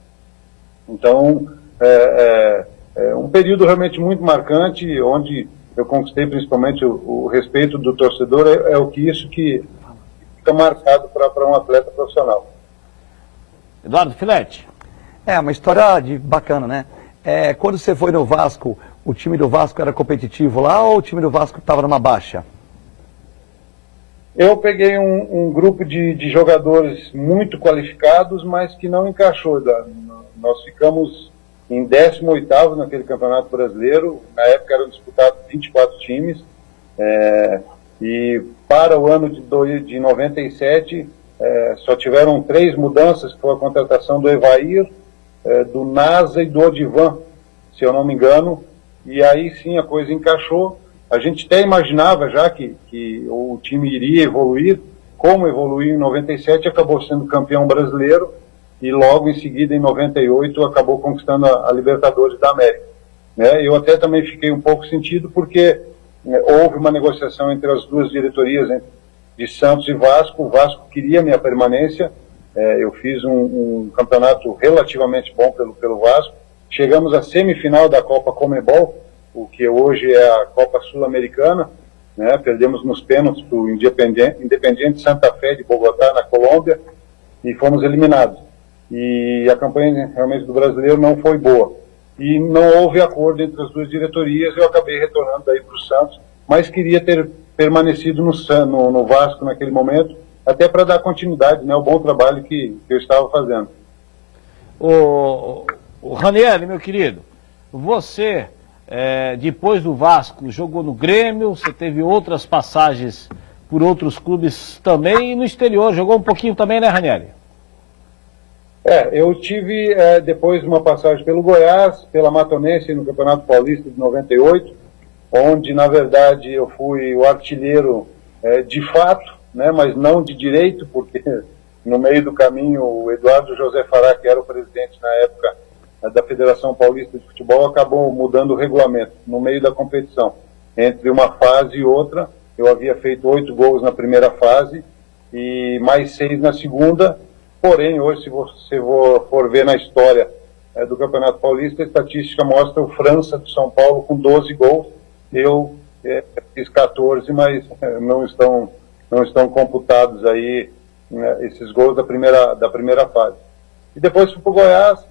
Então, um período realmente muito marcante, onde eu conquistei principalmente o respeito do torcedor, isso que fica marcado para um atleta profissional. Eduardo Filete. Uma história bacana, né? Quando você foi no Vasco, o time do Vasco era competitivo lá ou o time do Vasco estava numa baixa? Eu peguei um grupo de jogadores muito qualificados, mas que não encaixou. Nós ficamos em 18º naquele Campeonato Brasileiro. Na época eram disputados 24 times. E para o ano de 97, só tiveram 3 mudanças, que foi a contratação do Evair, do Nasa e do Odivan, se eu não me engano. E aí sim a coisa encaixou. A gente até imaginava já que o time iria evoluir, como evoluiu em 97, acabou sendo campeão brasileiro, e logo em seguida, em 98, acabou conquistando a Libertadores da América. Eu até também fiquei um pouco sentido, porque houve uma negociação entre as 2 diretorias, de Santos e Vasco. O Vasco queria minha permanência, eu fiz um campeonato relativamente bom pelo Vasco. Chegamos à semifinal da Copa Comebol, o que hoje é a Copa Sul-Americana, né? Perdemos nos pênaltis para o Independiente Santa Fé de Bogotá, na Colômbia, e fomos eliminados. E a campanha realmente do brasileiro não foi boa. E não houve acordo entre as 2 diretorias, eu acabei retornando daí para o Santos, mas queria ter permanecido no Vasco naquele momento, até para dar continuidade, né, ao bom trabalho que eu estava fazendo. O Ranieri, meu querido, você... depois do Vasco, jogou no Grêmio, você teve outras passagens por outros clubes também, e no exterior, jogou um pouquinho também, né, Ranieri? Eu tive depois uma passagem pelo Goiás, pela Matonense no Campeonato Paulista de 98, onde, na verdade, eu fui o artilheiro de fato, né, mas não de direito, porque no meio do caminho o Eduardo José Fará, que era o presidente na época da Federação Paulista de Futebol, acabou mudando o regulamento no meio da competição. Entre uma fase e outra, eu havia feito 8 gols na primeira fase e mais 6 na segunda. Porém, hoje, se você for ver na história do Campeonato Paulista, a estatística mostra o França de São Paulo com 12 gols. Eu fiz 14, mas não estão computados aí, né, esses gols da primeira fase. E depois fui para o Goiás.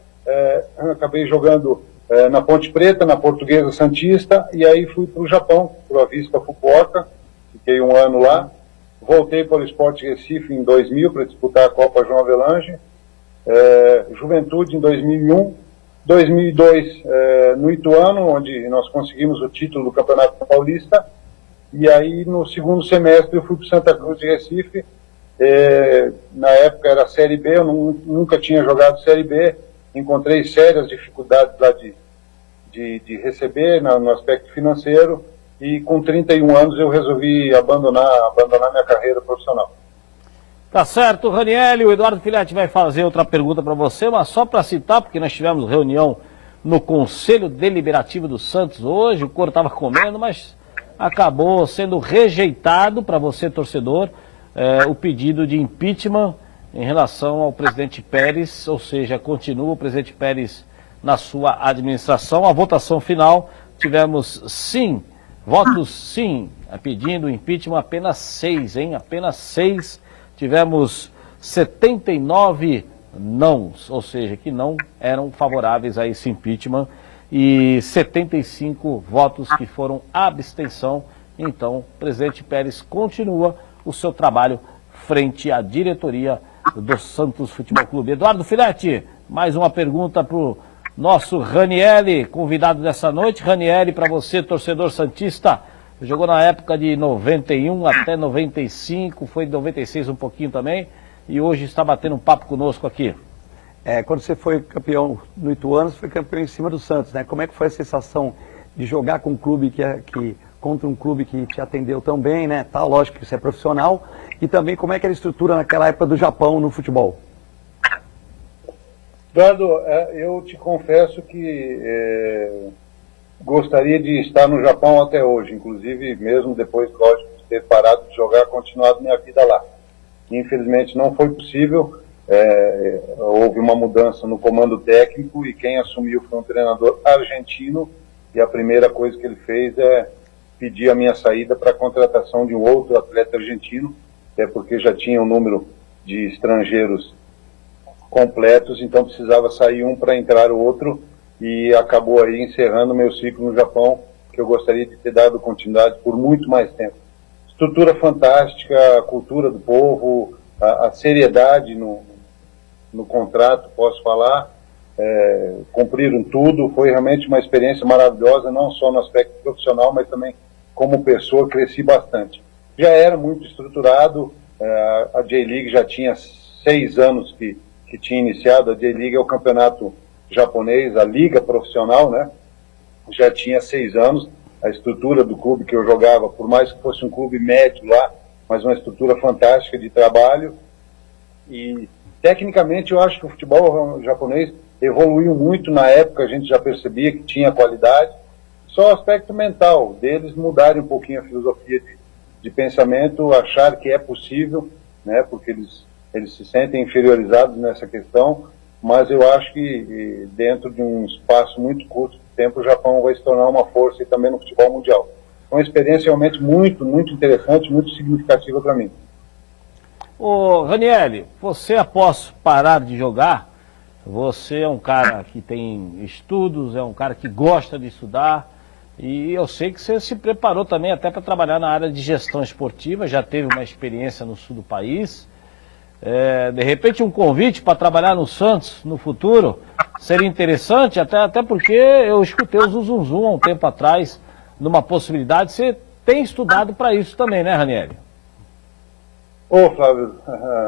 Acabei jogando na Ponte Preta, na Portuguesa Santista, e aí fui para o Japão, para o Avispa Fukuoka, fiquei 1 ano lá, voltei para o Sport Recife em 2000 para disputar a Copa João Avelange, Juventude em 2001, 2002 no Ituano, onde nós conseguimos o título do Campeonato Paulista, e aí no segundo semestre eu fui para o Santa Cruz de Recife. Na época era Série B, eu nunca tinha jogado Série B, encontrei sérias dificuldades lá de receber no aspecto financeiro, e com 31 anos eu resolvi abandonar minha carreira profissional. Tá certo, Ranieri. O Eduardo Filete vai fazer outra pergunta para você, mas só para citar, porque nós tivemos reunião no Conselho Deliberativo do Santos hoje, o Coro estava comendo, mas acabou sendo rejeitado para você, torcedor, o pedido de impeachment em relação ao presidente Pérez, ou seja, continua o presidente Pérez na sua administração. A votação final, tivemos sim Votos sim, pedindo impeachment, apenas 6, hein? Apenas 6. Tivemos 79 nãos, ou seja, que não eram favoráveis a esse impeachment, e 75 votos que foram abstenção. Então, o presidente Pérez continua o seu trabalho frente à diretoria do Santos Futebol Clube. Eduardo Filete, mais uma pergunta para o nosso Ranieri, convidado dessa noite. Ranieri, para você, torcedor santista, jogou na época de 91 até 95, foi de 96 um pouquinho também, e hoje está batendo um papo conosco aqui. Quando você foi campeão no Ituano, você foi campeão em cima do Santos, né? Como é que foi a sensação de jogar com um clube contra um clube que te atendeu tão bem, né? Tá, lógico que você é profissional, e também como é que era a estrutura naquela época do Japão no futebol? Eduardo, eu te confesso que gostaria de estar no Japão até hoje, inclusive mesmo depois, lógico, de ter parado de jogar, continuado minha vida lá. Infelizmente não foi possível, houve uma mudança no comando técnico e quem assumiu foi um treinador argentino, e a primeira coisa que ele fez é pedir a minha saída para a contratação de um outro atleta argentino, até porque já tinha um número de estrangeiros completos, então precisava sair um para entrar o outro, e acabou aí encerrando meu ciclo no Japão, que eu gostaria de ter dado continuidade por muito mais tempo. Estrutura fantástica, a cultura do povo, a seriedade no contrato, posso falar, cumpriram tudo, foi realmente uma experiência maravilhosa, não só no aspecto profissional, mas também como pessoa, cresci bastante. Já era muito estruturado, a J-League já tinha 6 anos que tinha iniciado. A J-League é o campeonato japonês, a liga profissional, né? Já tinha 6 anos. A estrutura do clube que eu jogava, por mais que fosse um clube médio lá, mas uma estrutura fantástica de trabalho. E tecnicamente eu acho que o futebol japonês evoluiu muito. Na época a gente já percebia que tinha qualidade. Só o aspecto mental deles mudarem um pouquinho a filosofia de pensamento, achar que é possível, né? Porque eles se sentem inferiorizados nessa questão, mas eu acho que dentro de um espaço muito curto de tempo o Japão vai se tornar uma força e também no futebol mundial. Uma experiência realmente muito, muito interessante, muito significativa para mim. Ô Ranieri, você após parar de jogar, você é um cara que tem estudos, é um cara que gosta de estudar, e eu sei que você se preparou também até para trabalhar na área de gestão esportiva, já teve uma experiência no sul do país. De repente um convite para trabalhar no Santos no futuro seria interessante, até porque eu escutei o Zuzunzum há um tempo atrás, numa possibilidade. Você tem estudado para isso também, né, Ranieri? Ô Flávio,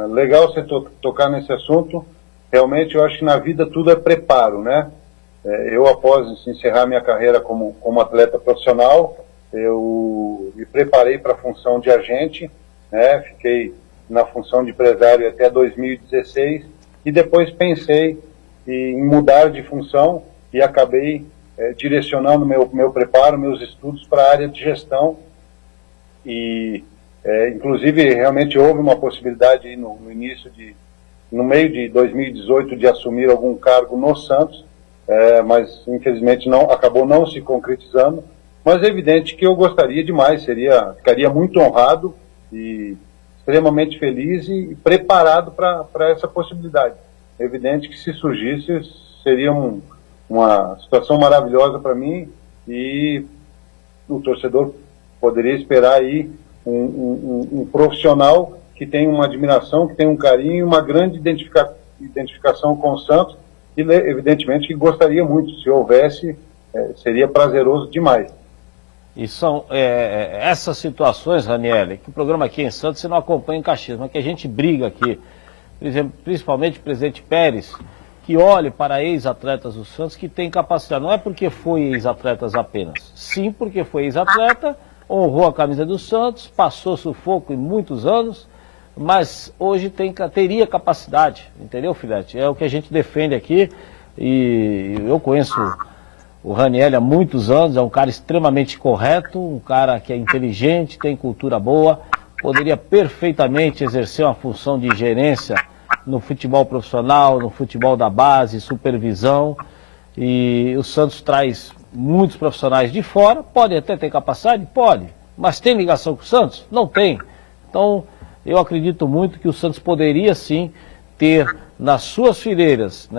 legal você tocar nesse assunto. Realmente eu acho que na vida tudo é preparo, né? Eu, após encerrar minha carreira como atleta profissional, eu me preparei para a função de agente, né? Fiquei na função de empresário até 2016, e depois pensei em mudar de função e acabei direcionando meu preparo, meus estudos para a área de gestão. E inclusive realmente houve uma possibilidade aí no meio de 2018 de assumir algum cargo no Santos, mas infelizmente acabou não se concretizando. Mas é evidente que eu gostaria demais, ficaria muito honrado e extremamente feliz e preparado para essa possibilidade. É evidente que se surgisse seria uma situação maravilhosa para mim, e o torcedor poderia esperar aí um profissional que tem uma admiração, que tem um carinho, uma grande identificação com o Santos, e evidentemente que gostaria muito. Se houvesse, seria prazeroso demais. E são essas situações, Ranieri, que o programa aqui em Santos você não acompanha em Caxias, mas que a gente briga aqui, por exemplo, principalmente o presidente Pérez, que olhe para ex-atletas do Santos que tem capacidade. Não é porque foi ex-atletas apenas, sim porque foi ex-atleta, honrou a camisa do Santos, passou sufoco em muitos anos, mas hoje teria capacidade, entendeu, Filete? É o que a gente defende aqui, e eu conheço o Ranieri há muitos anos, é um cara extremamente correto, um cara que é inteligente, tem cultura boa, poderia perfeitamente exercer uma função de gerência no futebol profissional, no futebol da base, supervisão, e o Santos traz muitos profissionais de fora, podem até ter capacidade? Pode, mas tem ligação com o Santos? Não tem. Então, eu acredito muito que o Santos poderia sim ter nas suas fileiras,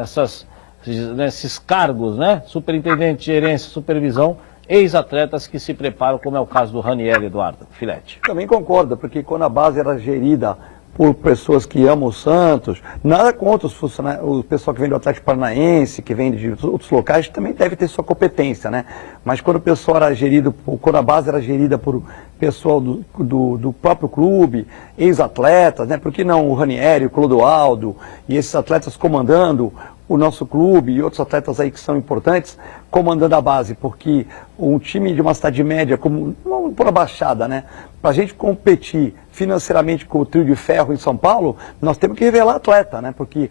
nesses cargos, né? Superintendente, gerência, supervisão, ex-atletas que se preparam, como é o caso do Ranieri, Eduardo Filete. Também concordo, porque quando a base era gerida por pessoas que amam o Santos, nada contra os funcionários, o pessoal que vem do Atlético Paranaense, que vem de outros locais, também deve ter sua competência, né? Mas quando o pessoal era gerido, quando a base era gerida por pessoal do próprio clube, ex-atletas, né? Por que não o Ranieri, o Clodoaldo e esses atletas comandando o nosso clube e outros atletas aí que são importantes, comandando a base, porque um time de uma cidade média, como vamos por a Baixada, né? Para a gente competir financeiramente com o Trio de Ferro em São Paulo, nós temos que revelar atleta, né? Porque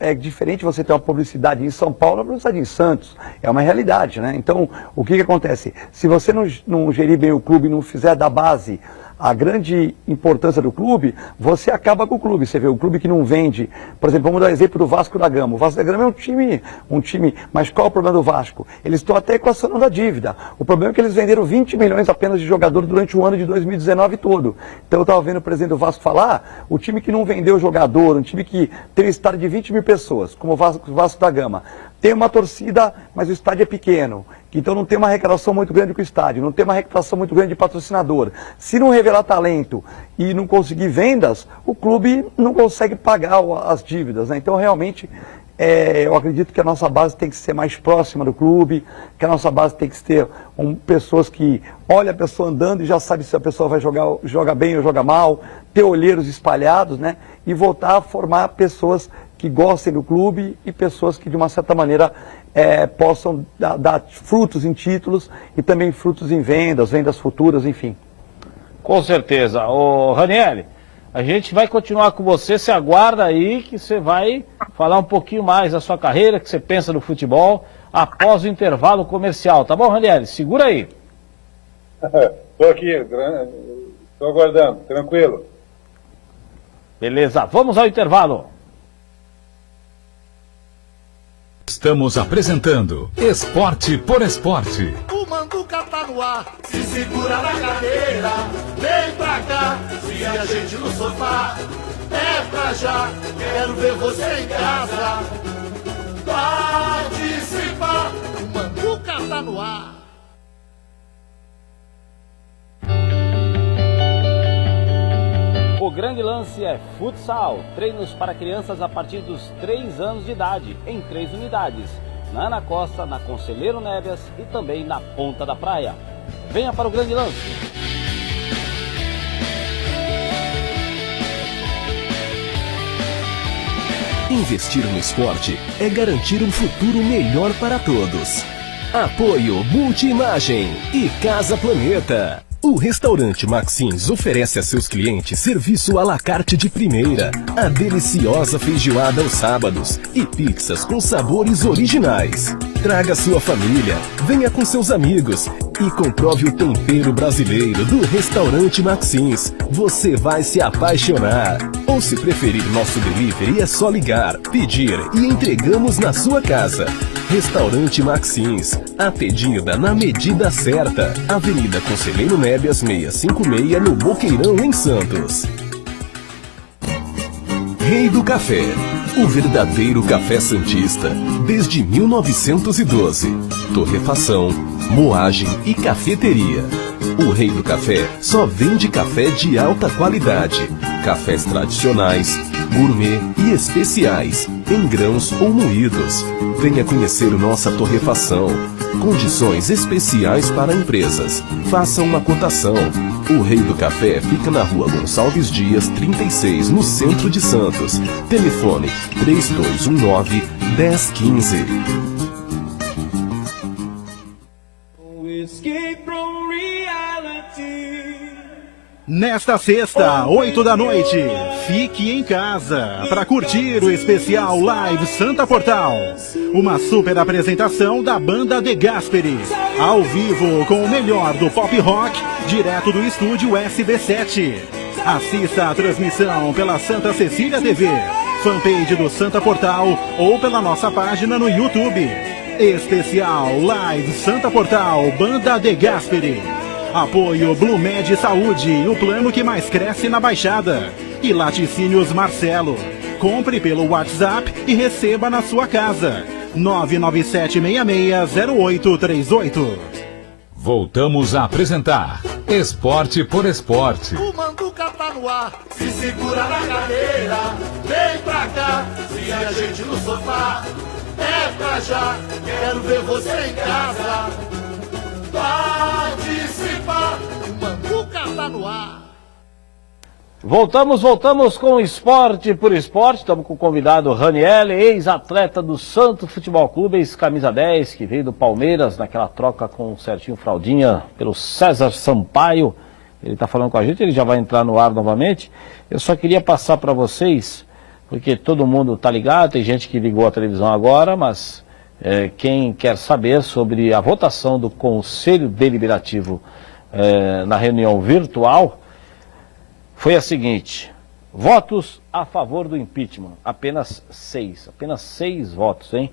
é diferente você ter uma publicidade em São Paulo e uma publicidade em Santos. É uma realidade, né? Então, o que acontece? Se você não gerir bem o clube e não fizer da base a grande importância do clube, você acaba com o clube. Você vê o clube que não vende, por exemplo, vamos dar exemplo do Vasco da Gama. O Vasco da Gama é um time, mas qual é o problema do Vasco? Eles estão até equacionando a dívida. O problema é que eles venderam 20 milhões apenas de jogador durante o ano de 2019 todo. Então eu estava vendo o presidente do Vasco falar, o time que não vendeu jogador, um time que tem um estádio de 20 mil pessoas, como o Vasco da Gama, tem uma torcida, mas o estádio é pequeno. Então não tem uma arrecadação muito grande com o estádio, não tem uma arrecadação muito grande de patrocinador. Se não revelar talento e não conseguir vendas, o clube não consegue pagar as dívidas, né? Então realmente eu acredito que a nossa base tem que ser mais próxima do clube, que a nossa base tem que ter pessoas que olham a pessoa andando e já sabe se a pessoa vai joga bem ou joga mal, ter olheiros espalhados, né? E voltar a formar pessoas que gostem do clube e pessoas que de uma certa maneira possam dar frutos em títulos e também frutos em vendas futuras, enfim. Com certeza. Ô Ranieri, a gente vai continuar com você, se aguarda aí que você vai falar um pouquinho mais da sua carreira, que você pensa no futebol, após o intervalo comercial, tá bom, Ranieri? Segura aí. Estou aqui, estou aguardando, tranquilo. Beleza, vamos ao intervalo. Estamos apresentando Esporte por Esporte. O Manduca tá no ar, se segura na cadeira, vem pra cá, se a gente no sofá, é pra já, quero ver você em casa, participar, o Manduca tá no ar. O grande lance é futsal, treinos para crianças a partir dos 3 anos de idade, em 3 unidades, na Ana Costa, na Conselheiro Nébias e também na Ponta da Praia. Venha para o grande lance. Investir no esporte é garantir um futuro melhor para todos. Apoio Multiimagem e Casa Planeta. O restaurante Maxins oferece a seus clientes serviço à la carte de primeira, a deliciosa feijoada aos sábados e pizzas com sabores originais. Traga sua família, venha com seus amigos e comprove o tempero brasileiro do restaurante Maxins. Você vai se apaixonar. Ou se preferir nosso delivery, é só ligar, pedir e entregamos na sua casa. Restaurante Maxins, a pedida na medida certa. Avenida Conselheiro Nébias 656, no Boqueirão, em Santos. Rei do Café, o verdadeiro café santista, desde 1912. Torrefação, moagem e cafeteria. O Rei do Café só vende café de alta qualidade, cafés tradicionais, gourmet e especiais, em grãos ou moídos. Venha conhecer nossa torrefação. Condições especiais para empresas. Faça uma cotação. O Rei do Café fica na Rua Gonçalves Dias, 36, no centro de Santos. Telefone 3219-1015. Nesta sexta, 8 da noite, fique em casa para curtir o especial Live Santa Portal. Uma super apresentação da banda The Gasperi, ao vivo com o melhor do pop rock, direto do estúdio SB7. Assista a transmissão pela Santa Cecília TV, fanpage do Santa Portal ou pela nossa página no YouTube. Especial Live Santa Portal, Banda De Gasperi. Apoio Blue Med Saúde, o plano que mais cresce na Baixada. E Laticínios Marcelo. Compre pelo WhatsApp e receba na sua casa. 997660838. Voltamos a apresentar Esporte por Esporte. O Manduca tá no ar, se segura na cadeira, vem pra cá, se a gente no sofá, é pra já, quero ver você em casa, participar, o Manduca tá no ar. Voltamos com Esporte por Esporte. Estamos com o convidado Raniel, ex-atleta do Santos Futebol Clube, ex-camisa 10, que veio do Palmeiras naquela troca com o Serginho Fraldinha pelo César Sampaio. Ele está falando com a gente, ele já vai entrar no ar novamente. Eu só queria passar para vocês, porque todo mundo está ligado, tem gente que ligou a televisão agora, mas quem quer saber sobre a votação do Conselho Deliberativo na reunião virtual, foi a seguinte: votos a favor do impeachment, apenas 6 votos, hein?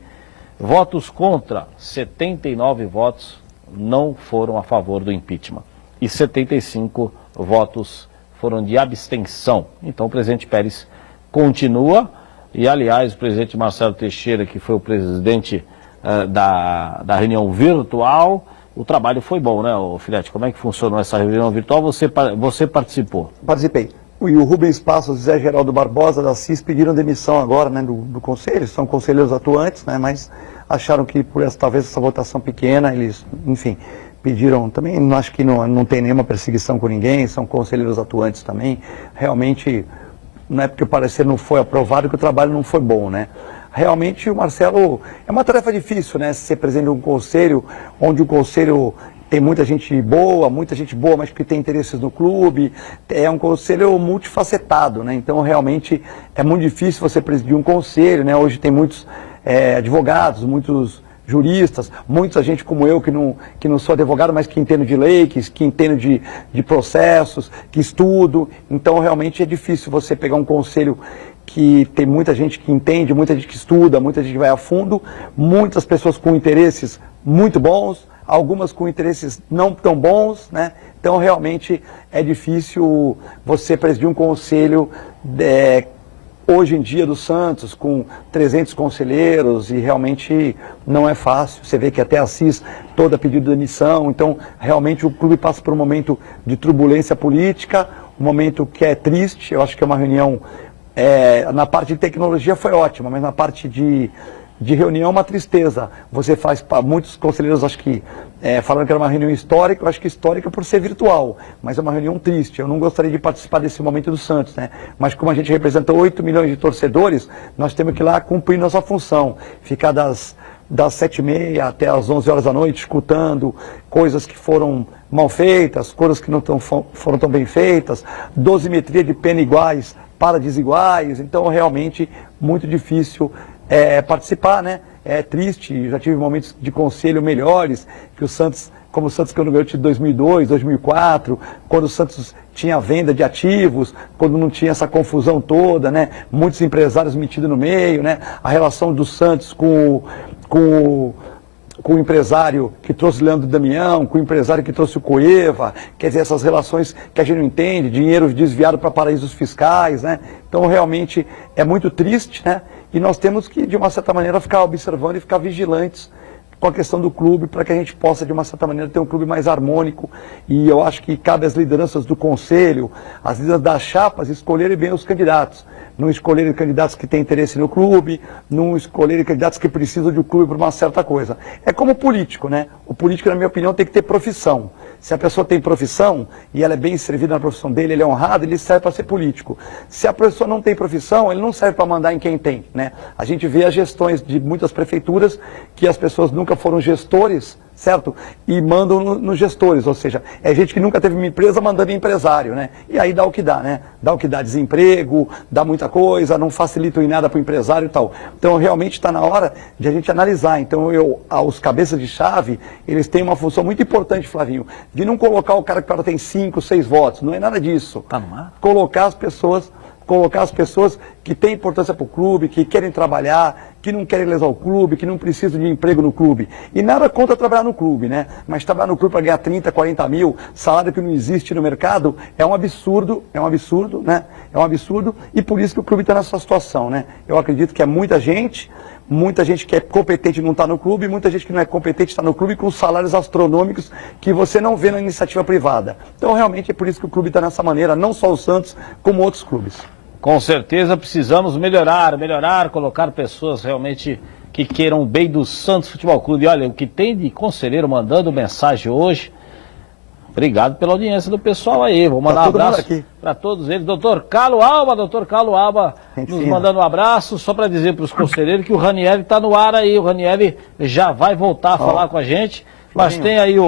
Votos contra, 79 votos não foram a favor do impeachment. E 75 votos foram de abstenção. Então o presidente Pérez continua, e aliás o presidente Marcelo Teixeira, que foi o presidente da reunião virtual, o trabalho foi bom, né, Filete? Como é que funcionou essa reunião virtual? Você participou? Participei. E o Rubens Passos e Zé Geraldo Barbosa da CIS pediram demissão agora, né, do conselho. São conselheiros atuantes, né, mas acharam que por talvez essa votação pequena, eles, enfim, pediram também. Acho que não tem nenhuma perseguição com ninguém, são conselheiros atuantes também. Realmente, não é porque o parecer não foi aprovado que o trabalho não foi bom, né? Realmente o Marcelo, é uma tarefa difícil, né, ser presidente de um conselho, onde o conselho tem muita gente boa, mas que tem interesses no clube, é um conselho multifacetado, né, então realmente é muito difícil você presidir um conselho, né, hoje tem muitos advogados, muitos juristas, muita gente como eu que não sou advogado, mas que entendo de lei, que entendo de processos, que estudo, então realmente é difícil você pegar um conselho que tem muita gente que entende, muita gente que estuda, muita gente que vai a fundo, muitas pessoas com interesses muito bons, algumas com interesses não tão bons, né? Então realmente é difícil você presidir um conselho hoje em dia do Santos com 300 conselheiros e realmente não é fácil. Você vê que até a CIS toda pediu demissão, então realmente o clube passa por um momento de turbulência política, um momento que é triste. Eu acho que é uma reunião na parte de tecnologia foi ótima, mas na parte de reunião é uma tristeza. Você faz, muitos conselheiros acho que falando que era uma reunião histórica, eu acho que histórica por ser virtual, mas é uma reunião triste. Eu não gostaria de participar desse momento do Santos, né? Mas como a gente representa 8 milhões de torcedores, nós temos que ir lá cumprir nossa função, ficar das 7h30 até as 11 horas da noite, escutando coisas que foram mal feitas, coisas que não foram tão bem feitas, dosimetria de pena iguais para desiguais, então realmente muito difícil participar, né? É triste, já tive momentos de conselho melhores, que o Santos, como o Santos que eu não ganhei de 2002, 2004, quando o Santos tinha venda de ativos, quando não tinha essa confusão toda, né? Muitos empresários metidos no meio, né? A relação do Santos com o empresário que trouxe o Leandro Damião, com o empresário que trouxe o Coeva, quer dizer, essas relações que a gente não entende, dinheiro desviado para paraísos fiscais, né? Então realmente é muito triste, né? E nós temos que, de uma certa maneira, ficar observando e ficar vigilantes com a questão do clube, para que a gente possa, de uma certa maneira, ter um clube mais harmônico. E eu acho que cabe às lideranças do conselho, às lideranças das chapas, escolherem bem os candidatos. Não escolherem candidatos que têm interesse no clube, não escolherem candidatos que precisam de um clube por uma certa coisa. É como o político, né? O político, na minha opinião, tem que ter profissão. Se a pessoa tem profissão e ela é bem servida na profissão dele, ele é honrado, ele serve para ser político. Se a pessoa não tem profissão, ele não serve para mandar em quem tem, né? A gente vê as gestões de muitas prefeituras que as pessoas nunca foram gestores, certo? E mandam nos gestores, ou seja, é gente que nunca teve uma empresa mandando em empresário, né? E aí dá o que dá, né? Dá o que dá, desemprego, dá muita coisa, não facilita em nada para o empresário e tal. Então realmente está na hora de a gente analisar. Então os cabeças de chave, eles têm uma função muito importante, Flavinho, de não colocar o cara que tem 5, 6 votos, não é nada disso. Tá no mar? Colocar as pessoas colocar as pessoas que têm importância para o clube, que querem trabalhar, que não querem lesar o clube, que não precisam de emprego no clube. E nada contra trabalhar no clube, né? Mas trabalhar no clube para ganhar 30, 40 mil, salário que não existe no mercado, é um absurdo, né? É um absurdo, e por isso que o clube está nessa situação, né? Eu acredito que é muita gente que é competente não está no clube, muita gente que não é competente está no clube com salários astronômicos que você não vê na iniciativa privada. Então, realmente, é por isso que o clube está nessa maneira, não só o Santos, como outros clubes. Com certeza precisamos melhorar, colocar pessoas realmente que queiram o bem do Santos Futebol Clube. E olha, o que tem de conselheiro mandando mensagem hoje, obrigado pela audiência do pessoal aí. Vou mandar um abraço para todos eles. Doutor Carlos Alba nos mandando um abraço, só para dizer para os conselheiros que o Ranieri está no ar aí. O Ranieri já vai voltar a falar com a gente, mas tem aí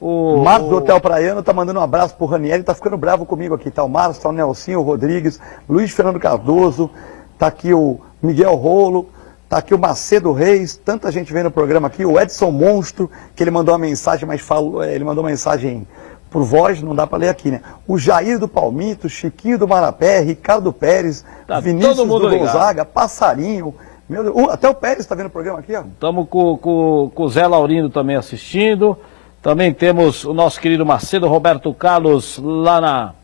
o Marcos do Hotel Praiano tá mandando um abraço pro Ranieri, tá ficando bravo comigo aqui. Tá o Marcos, tá o Nelsinho, o Rodrigues, Luiz Fernando Cardoso, tá aqui o Miguel Rolo, tá aqui o Macedo Reis, tanta gente vendo o programa aqui, o Edson Monstro, que ele mandou uma mensagem, mas ele mandou uma mensagem por voz, não dá para ler aqui, né? O Jair do Palmito, Chiquinho do Marapé, Ricardo Pérez, Vinícius do Gonzaga, Passarinho. Meu Deus, até o Pérez está vendo o programa aqui, ó. Estamos com o Zé Laurindo também assistindo. Também temos o nosso querido Macedo Roberto Carlos lá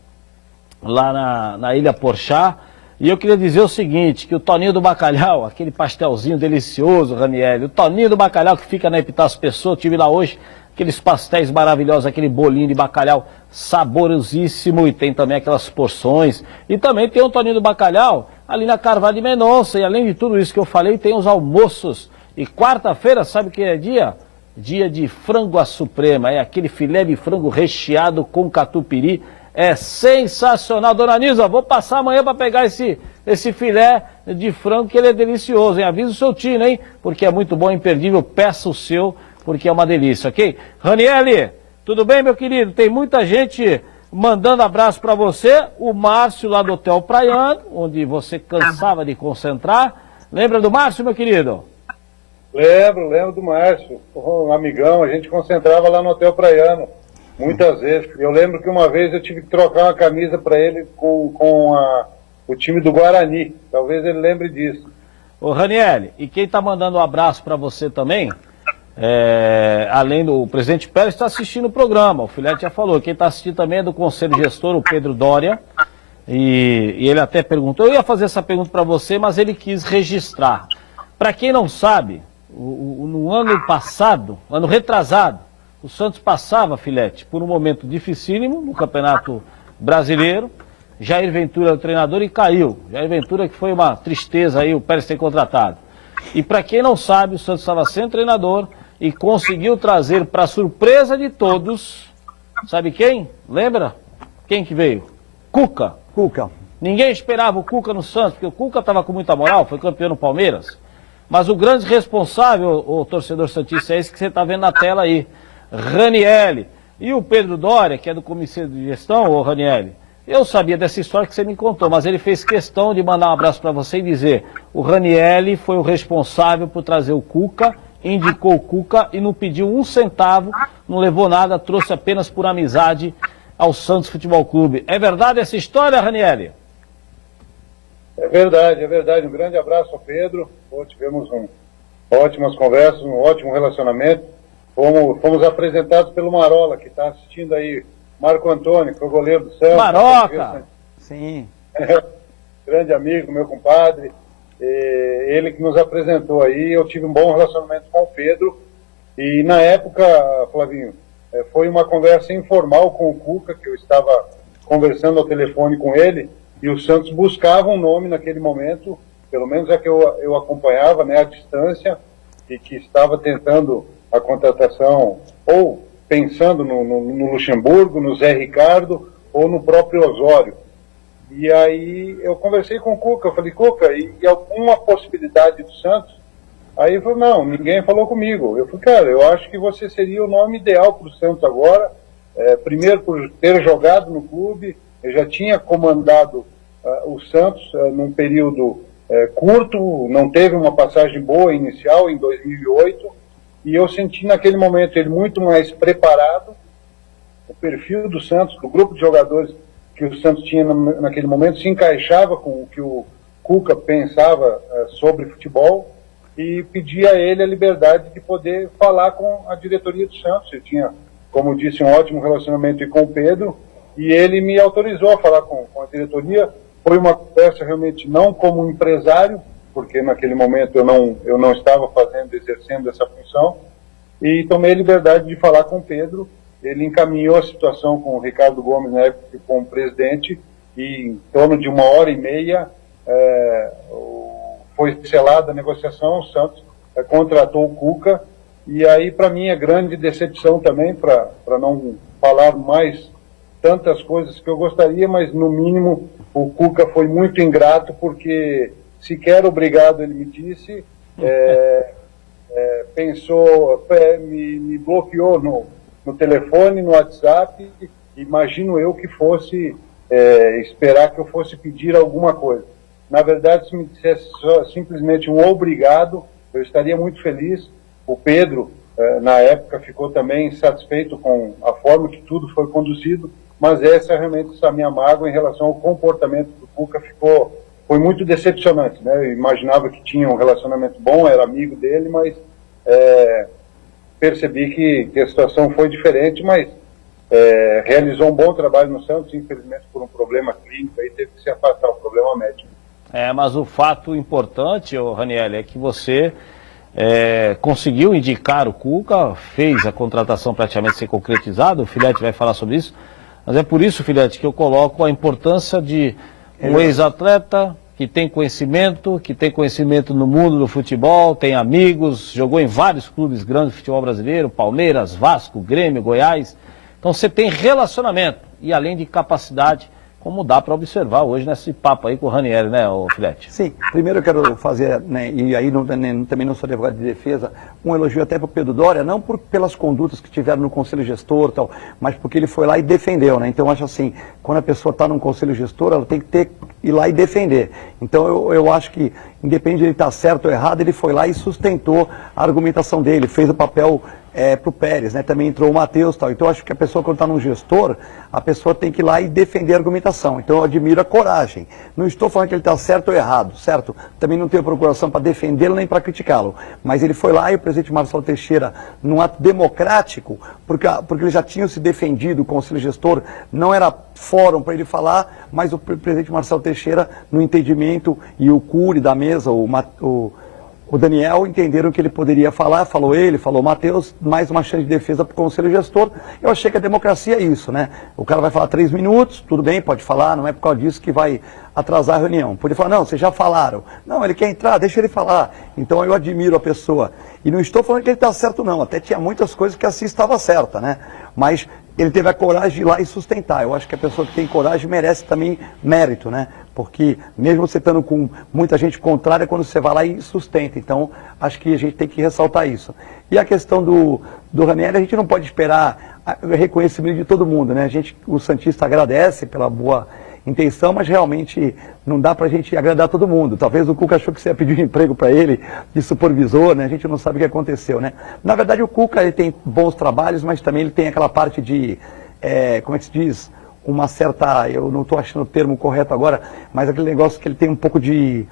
na Ilha Porchá. E eu queria dizer o seguinte, que o Toninho do Bacalhau, aquele pastelzinho delicioso, Ranieri, o Toninho do Bacalhau que fica na Epitácio Pessoa, eu tive lá hoje, aqueles pastéis maravilhosos, aquele bolinho de bacalhau saborosíssimo, e tem também aquelas porções. E também tem o Toninho do Bacalhau ali na Carvalho de Mendonça, e além de tudo isso que eu falei, tem os almoços. E quarta-feira, sabe o que é dia? Dia de frango à suprema, é aquele filé de frango recheado com catupiry, é sensacional. Dona Nisa, vou passar amanhã para pegar esse filé de frango, que ele é delicioso, hein? Avisa o seu tino, hein? Porque é muito bom, imperdível, peça o seu, porque é uma delícia, ok? Ranieri, tudo bem, meu querido? Tem muita gente mandando abraço para você, o Márcio lá do Hotel Praiano, onde você cansava de concentrar. Lembra do Márcio, meu querido? Lembro do Márcio, um amigão, a gente concentrava lá no Hotel Praiano, muitas vezes. Eu lembro que uma vez eu tive que trocar uma camisa para ele com o time do Guarani, talvez ele lembre disso. Ô Ranieri, e quem está mandando um abraço para você também, além do presidente Pérez, está assistindo o programa, o Filete já falou, quem está assistindo também é do Conselho Gestor, o Pedro Dória, e ele até perguntou, eu ia fazer essa pergunta para você, mas ele quis registrar. Para quem não sabe, no ano passado, ano retrasado, o Santos passava, Filete, por um momento dificílimo no Campeonato Brasileiro. Jair Ventura era o treinador e caiu. Jair Ventura, que foi uma tristeza aí o Pérez ter contratado. E para quem não sabe, o Santos estava sem treinador e conseguiu trazer, para surpresa de todos, sabe quem? Lembra? Quem que veio? Cuca. Ninguém esperava o Cuca no Santos, porque o Cuca estava com muita moral, foi campeão no Palmeiras. Mas o grande responsável, o torcedor santista, é esse que você está vendo na tela aí, Ranieri. E o Pedro Dória, que é do Comitê de Gestão, ô Ranieri, eu sabia dessa história que você me contou, mas ele fez questão de mandar um abraço para você e dizer, o Ranieri foi o responsável por trazer o Cuca, indicou o Cuca e não pediu um centavo, não levou nada, trouxe apenas por amizade ao Santos Futebol Clube. É verdade essa história, Ranieri? É verdade. Um grande abraço ao Pedro. Tivemos ótimas conversas, um ótimo relacionamento. Fomos apresentados pelo Marola, que está assistindo aí. Marco Antônio, que foi o goleiro do Santos. Maroca! Sim. Grande amigo, meu compadre. Ele que nos apresentou aí. Eu tive um bom relacionamento com o Pedro. E na época, Flavinho, foi uma conversa informal com o Cuca, que eu estava conversando ao telefone com ele. E o Santos buscava um nome naquele momento, pelo menos é que eu acompanhava, né, à distância, e que estava tentando a contratação, ou pensando no Luxemburgo, no Zé Ricardo, ou no próprio Osório. E aí eu conversei com o Cuca, eu falei, Cuca, e alguma possibilidade do Santos? Aí ele falou, não, ninguém falou comigo. Eu falei, cara, eu acho que você seria o nome ideal para o Santos agora, primeiro por ter jogado no clube, eu já tinha comandado o Santos num período curto, não teve uma passagem boa inicial em 2008, e eu senti naquele momento ele muito mais preparado, o perfil do Santos, do grupo de jogadores que o Santos tinha naquele momento se encaixava com o que o Cuca pensava sobre futebol, e pedi a ele a liberdade de poder falar com a diretoria do Santos. Eu tinha, como disse, um ótimo relacionamento com o Pedro, e ele me autorizou a falar com a diretoria. Foi uma conversa realmente não como empresário, porque naquele momento eu não estava exercendo essa função, e tomei a liberdade de falar com o Pedro. Ele encaminhou a situação com o Ricardo Gomes, na época, com o presidente, e em torno de 1h30 foi selada a negociação. O Santos contratou o Cuca, e aí, para mim, é grande decepção também, para não falar mais tantas coisas que eu gostaria, mas no mínimo o Cuca foi muito ingrato, porque sequer obrigado ele me disse, pensou, me bloqueou no telefone, no WhatsApp. Imagino eu que fosse esperar que eu fosse pedir alguma coisa. Na verdade, se me dissesse simplesmente um obrigado, eu estaria muito feliz. O Pedro, na época, ficou também satisfeito com a forma que tudo foi conduzido, mas realmente essa minha mágoa em relação ao comportamento do Cuca foi muito decepcionante, né? Eu imaginava que tinha um relacionamento bom, era amigo dele, mas percebi que a situação foi diferente, mas realizou um bom trabalho no Santos. Infelizmente, por um problema clínico, aí teve que se afastar, um problema médico. Mas o fato importante, Raniel, é que você conseguiu indicar o Cuca, fez a contratação praticamente ser concretizada. O Filete vai falar sobre isso, mas é por isso, Filete, que eu coloco a importância de um ex-atleta que tem conhecimento no mundo do futebol, tem amigos, jogou em vários clubes grandes do futebol brasileiro, Palmeiras, Vasco, Grêmio, Goiás. Então você tem relacionamento e além de capacidade, como dá para observar hoje nesse papo aí com o Ranieri, né, Filete? Sim, primeiro eu quero fazer, né, e aí também não sou advogado de defesa, um elogio até para o Pedro Doria, não pelas condutas que tiveram no Conselho Gestor, tal, mas porque ele foi lá e defendeu, né? Então eu acho assim, quando a pessoa está num Conselho Gestor, ela tem que ir lá e defender. Então eu acho que, independente de ele estar certo ou errado, ele foi lá e sustentou a argumentação dele, fez o papel para o Pérez, né? Também entrou o Matheus, tal. Então eu acho que a pessoa, quando está num gestor, a pessoa tem que ir lá e defender a argumentação. Então eu admiro a coragem. Não estou falando que ele está certo ou errado, certo? Também não tenho procuração para defendê-lo nem para criticá-lo. Mas ele foi lá e o presidente Marcelo Teixeira, num ato democrático, porque ele já tinha se defendido, o Conselho Gestor não era fórum para ele falar, mas o presidente Marcelo Teixeira, no entendimento, e o Cury da mesa, o Daniel, entenderam que ele poderia falar, falou ele, falou o Matheus, mais uma chance de defesa para o Conselho Gestor. Eu achei que a democracia é isso, né? O cara vai falar 3 minutos, tudo bem, pode falar, não é por causa disso que vai atrasar a reunião. Pode falar, não, vocês já falaram. Não, ele quer entrar, deixa ele falar. Então eu admiro a pessoa. E não estou falando que ele está certo, não. Até tinha muitas coisas que assim estava certa, né? Mas ele teve a coragem de ir lá e sustentar. Eu acho que a pessoa que tem coragem merece também mérito, né? Porque mesmo você estando com muita gente contrária, quando você vai lá e sustenta. Então, acho que a gente tem que ressaltar isso. E a questão do Ranieri, a gente não pode esperar o reconhecimento de todo mundo, né? O Santista agradece pela boa intenção, mas realmente não dá pra gente agradar todo mundo. Talvez o Cuca achou que você ia pedir um emprego para ele de supervisor, né? A gente não sabe o que aconteceu, né? Na verdade, o Cuca, ele tem bons trabalhos, mas também ele tem aquela parte de, como é que se diz? Uma certa, eu não estou achando o termo correto agora, mas aquele negócio que ele tem um pouco de,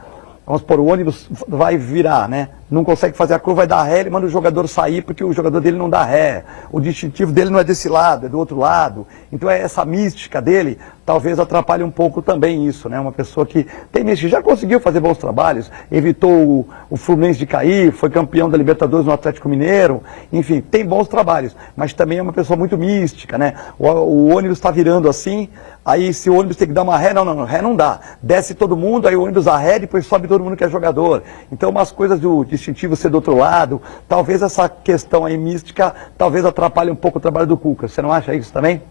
vamos supor, o ônibus vai virar, né? Não consegue fazer a curva, vai dar ré, ele manda o jogador sair porque o jogador dele não dá ré. O distintivo dele não é desse lado, é do outro lado. Então essa mística dele talvez atrapalhe um pouco também isso, né? Uma pessoa que tem mística, já conseguiu fazer bons trabalhos, evitou o Fluminense de cair, foi campeão da Libertadores no Atlético Mineiro, enfim, tem bons trabalhos, mas também é uma pessoa muito mística, né? O ônibus está virando assim, aí se o ônibus tem que dar uma ré, não, ré não dá. Desce todo mundo, aí o ônibus dá ré, depois sobe todo mundo que é jogador. Então umas coisas do distintivo ser do outro lado, talvez essa questão aí mística, talvez atrapalhe um pouco o trabalho do Cuca. Você não acha isso também?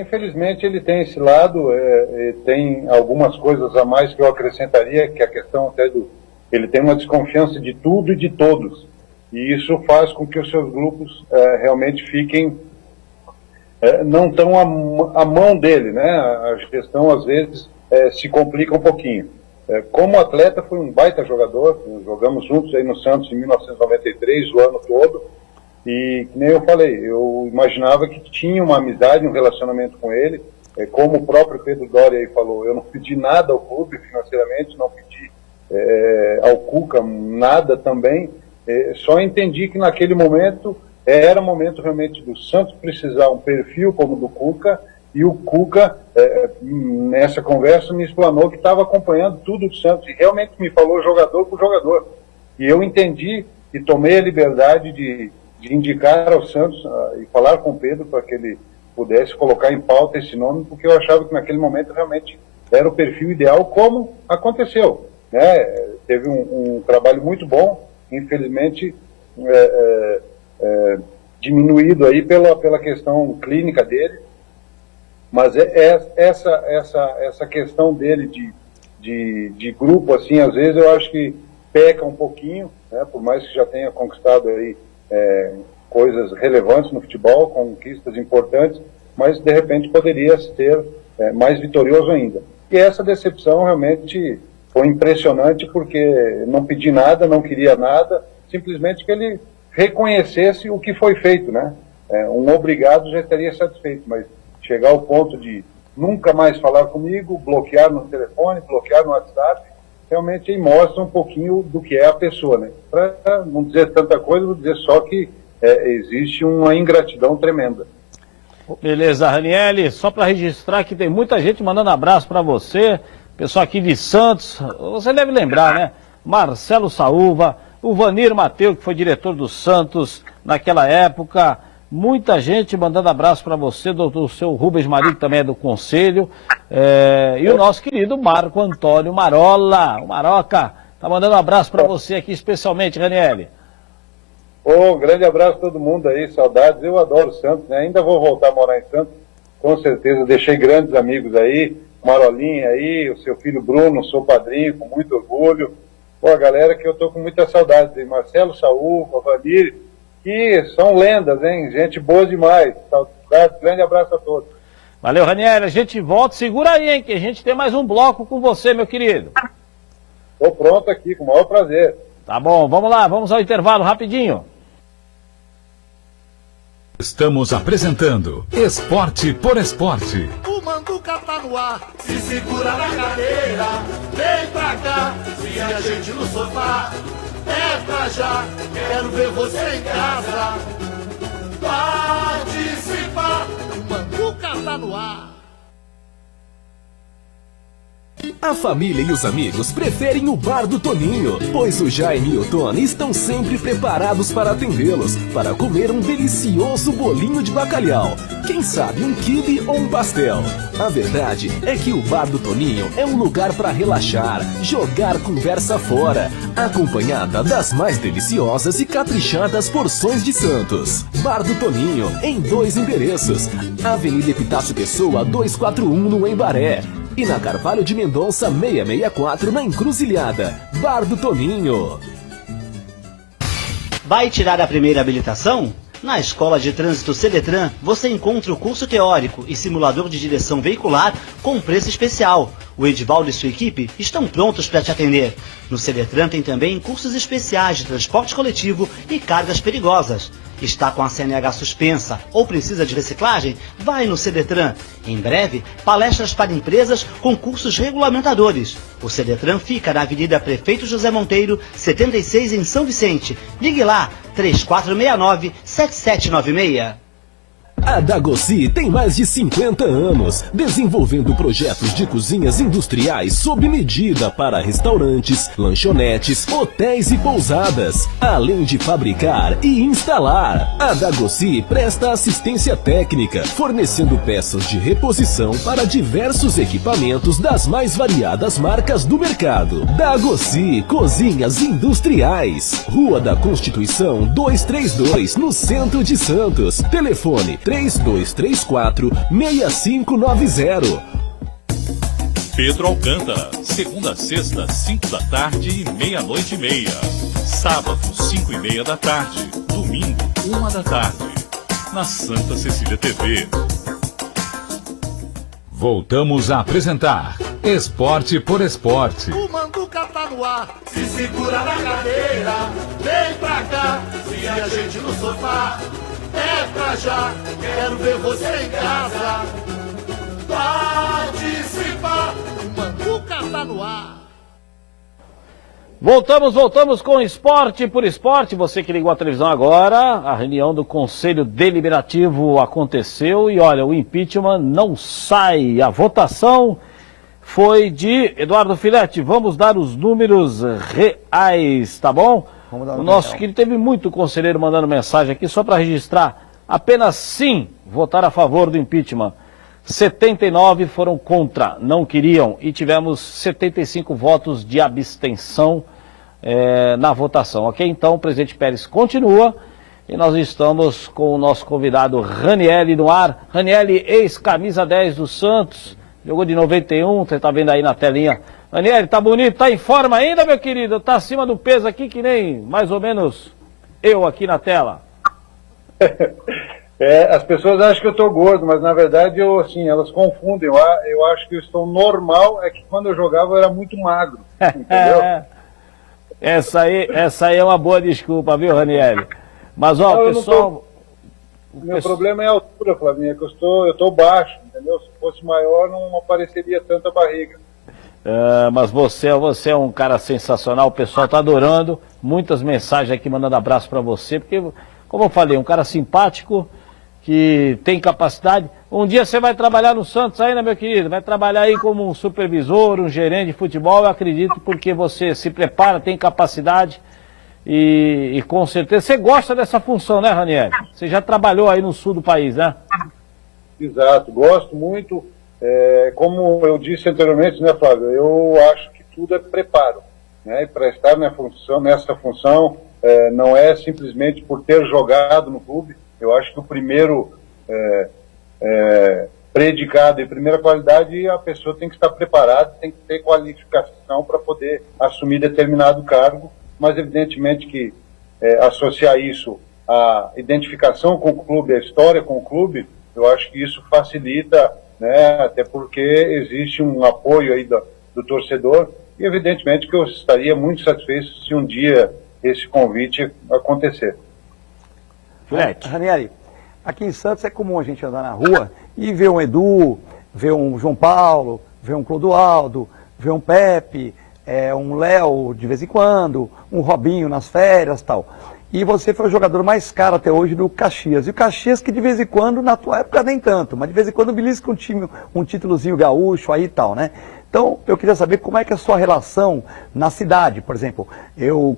Infelizmente ele tem esse lado, tem algumas coisas a mais que eu acrescentaria, que a questão até ele tem uma desconfiança de tudo e de todos, e isso faz com que os seus grupos realmente fiquem, não tão à mão dele, né? A gestão às vezes se complica um pouquinho. Como atleta foi um baita jogador, jogamos juntos aí no Santos em 1993, o ano todo, E, que nem eu falei, eu imaginava que tinha uma amizade, um relacionamento com ele. Como o próprio Pedro Doria aí falou, eu não pedi nada ao clube financeiramente, não pedi ao Cuca nada também. Só entendi que naquele momento era momento realmente do Santos precisar um perfil como o do Cuca, e o Cuca, nessa conversa, me explanou que estava acompanhando tudo do Santos, e realmente me falou jogador por jogador. E eu entendi e tomei a liberdade de indicar ao Santos e falar com o Pedro para que ele pudesse colocar em pauta esse nome, porque eu achava que naquele momento realmente era o perfil ideal, como aconteceu, né? Teve um trabalho muito bom, infelizmente diminuído aí pela questão clínica dele, mas essa questão dele de grupo, assim, às vezes eu acho que peca um pouquinho, né? Por mais que já tenha conquistado aí coisas relevantes no futebol, conquistas importantes, mas de repente poderia ser mais vitorioso ainda. E essa decepção realmente foi impressionante, porque não pedi nada, não queria nada, simplesmente que ele reconhecesse o que foi feito, né? Um obrigado já estaria satisfeito, mas chegar ao ponto de nunca mais falar comigo, bloquear no telefone, bloquear no WhatsApp, realmente aí mostra um pouquinho do que é a pessoa, né? Para não dizer tanta coisa, vou dizer só que existe uma ingratidão tremenda. Beleza, Ranieri, só para registrar que tem muita gente mandando abraço para você, pessoal aqui de Santos, você deve lembrar, né? Marcelo Saúva, o Vanir Mateus, que foi diretor do Santos naquela época, muita gente mandando abraço para você, do seu Rubens Marinho, que também é do Conselho, e o nosso querido Marco Antônio Marola, o Maroca, tá mandando um abraço para você aqui especialmente, Ranieri. Grande abraço a todo mundo aí, saudades. Eu adoro Santos, né? Ainda vou voltar a morar em Santos, com certeza. Deixei grandes amigos aí, Marolinha aí, o seu filho Bruno, sou padrinho, com muito orgulho. A galera que eu tô com muita saudade, Marcelo Saúl, Vanir, que são lendas, hein? Gente boa demais. Saudades, grande abraço a todos. Valeu, Ranieri. A gente volta, segura aí, hein, que a gente tem mais um bloco com você, meu querido. Tô pronto aqui, com o maior prazer. Tá bom, vamos lá, vamos ao intervalo rapidinho. Estamos apresentando Esporte por Esporte. O Manduca tá no ar, se segura na cadeira, vem pra cá, se a gente no sofá, é pra já, quero ver você em casa, participar, o Manduca tá no ar. A família e os amigos preferem o Bar do Toninho, pois o Jaime e o Tony estão sempre preparados para atendê-los, para comer um delicioso bolinho de bacalhau, quem sabe um quibe ou um pastel. A verdade é que o Bar do Toninho é um lugar para relaxar, jogar conversa fora, acompanhada das mais deliciosas e caprichadas porções de Santos. Bar do Toninho, em 2 endereços, Avenida Epitácio Pessoa 241 no Embaré, e na Carvalho de Mendonça 664 na Encruzilhada. Bar do Toninho. Vai tirar a primeira habilitação? Na Escola de Trânsito Cedetran, você encontra o curso teórico e simulador de direção veicular com preço especial. O Edivaldo e sua equipe estão prontos para te atender. No Cedetran tem também cursos especiais de transporte coletivo e cargas perigosas. Está com a CNH suspensa ou precisa de reciclagem? Vai no Cedetran. Em breve, palestras para empresas com cursos regulamentadores. O Cedetran fica na Avenida Prefeito José Monteiro, 76 em São Vicente. Ligue lá, 3469-7796. A Dagossi tem mais de 50 anos, desenvolvendo projetos de cozinhas industriais sob medida para restaurantes, lanchonetes, hotéis e pousadas, além de fabricar e instalar. A Dagossi presta assistência técnica, fornecendo peças de reposição para diversos equipamentos das mais variadas marcas do mercado. Dagossi Cozinhas Industriais, Rua da Constituição 232, no centro de Santos. Telefone 3234-6590. Pedro Alcântara, segunda a sexta, 5 da tarde e meia-noite e meia. Sábado, 5:30 da tarde. Domingo, 1 da tarde. Na Santa Cecília TV. Voltamos a apresentar Esporte por Esporte. O Manduca tá no ar, se segura na cadeira, vem pra cá, se e a gente no sofá. É pra já, quero ver você em casa. Participar, o Manduca tá no ar. Voltamos com Esporte por Esporte. Você que ligou a televisão agora, a reunião do Conselho Deliberativo aconteceu e olha, o impeachment não sai. A votação foi de Eduardo Filete. Vamos dar os números reais, tá bom? O nosso querido teve muito conselheiro mandando mensagem aqui só para registrar. Apenas sim votaram a favor do impeachment. 79 foram contra, não queriam, e tivemos 75 votos de abstenção na votação, ok? Então o presidente Pérez continua e nós estamos com o nosso convidado Ranielli no ar. Ranielli, ex-camisa 10 do Santos, jogou de 91, você tá vendo aí na telinha. Ranielli, tá bonito, tá em forma ainda, meu querido? Tá acima do peso aqui que nem mais ou menos eu aqui na tela. As pessoas acham que eu estou gordo, mas na verdade elas confundem. Eu acho que eu estou normal, é que quando eu jogava eu era muito magro, entendeu? Essa aí é uma boa desculpa, viu, Ranielli? Mas ó, não, pessoal... Meu problema é a altura, Flavinha, que eu estou baixo, entendeu? Se fosse maior não apareceria tanta barriga. Mas você é um cara sensacional, o pessoal tá adorando, muitas mensagens aqui mandando abraço para você, porque, como eu falei, um cara simpático, que tem capacidade. Um dia você vai trabalhar no Santos ainda, meu querido, vai trabalhar aí como um supervisor, um gerente de futebol, eu acredito, porque você se prepara, tem capacidade e com certeza você gosta dessa função, né, Ranieri? Você já trabalhou aí no sul do país, né? Exato, gosto muito. Como eu disse anteriormente, né, Flávio, eu acho que tudo é preparo, né? E para estar nessa função, não é simplesmente por ter jogado no clube. Eu acho que o primeiro predicado e primeira qualidade, a pessoa tem que estar preparada, tem que ter qualificação para poder assumir determinado cargo, mas evidentemente que associar isso à identificação com o clube, à história com o clube, eu acho que isso facilita, né, até porque existe um apoio aí do torcedor, e evidentemente que eu estaria muito satisfeito se um dia esse convite acontecer. Ranieri, aqui em Santos é comum a gente andar na rua e ver um Edu, ver um João Paulo, ver um Clodoaldo, ver um Pepe, um Léo de vez em quando, um Robinho nas férias e tal. E você foi o jogador mais caro até hoje do Caxias. E o Caxias que de vez em quando, na tua época nem tanto, mas de vez em quando belisca um títulozinho gaúcho aí e tal, né? Então, eu queria saber como é que é a sua relação na cidade, por exemplo.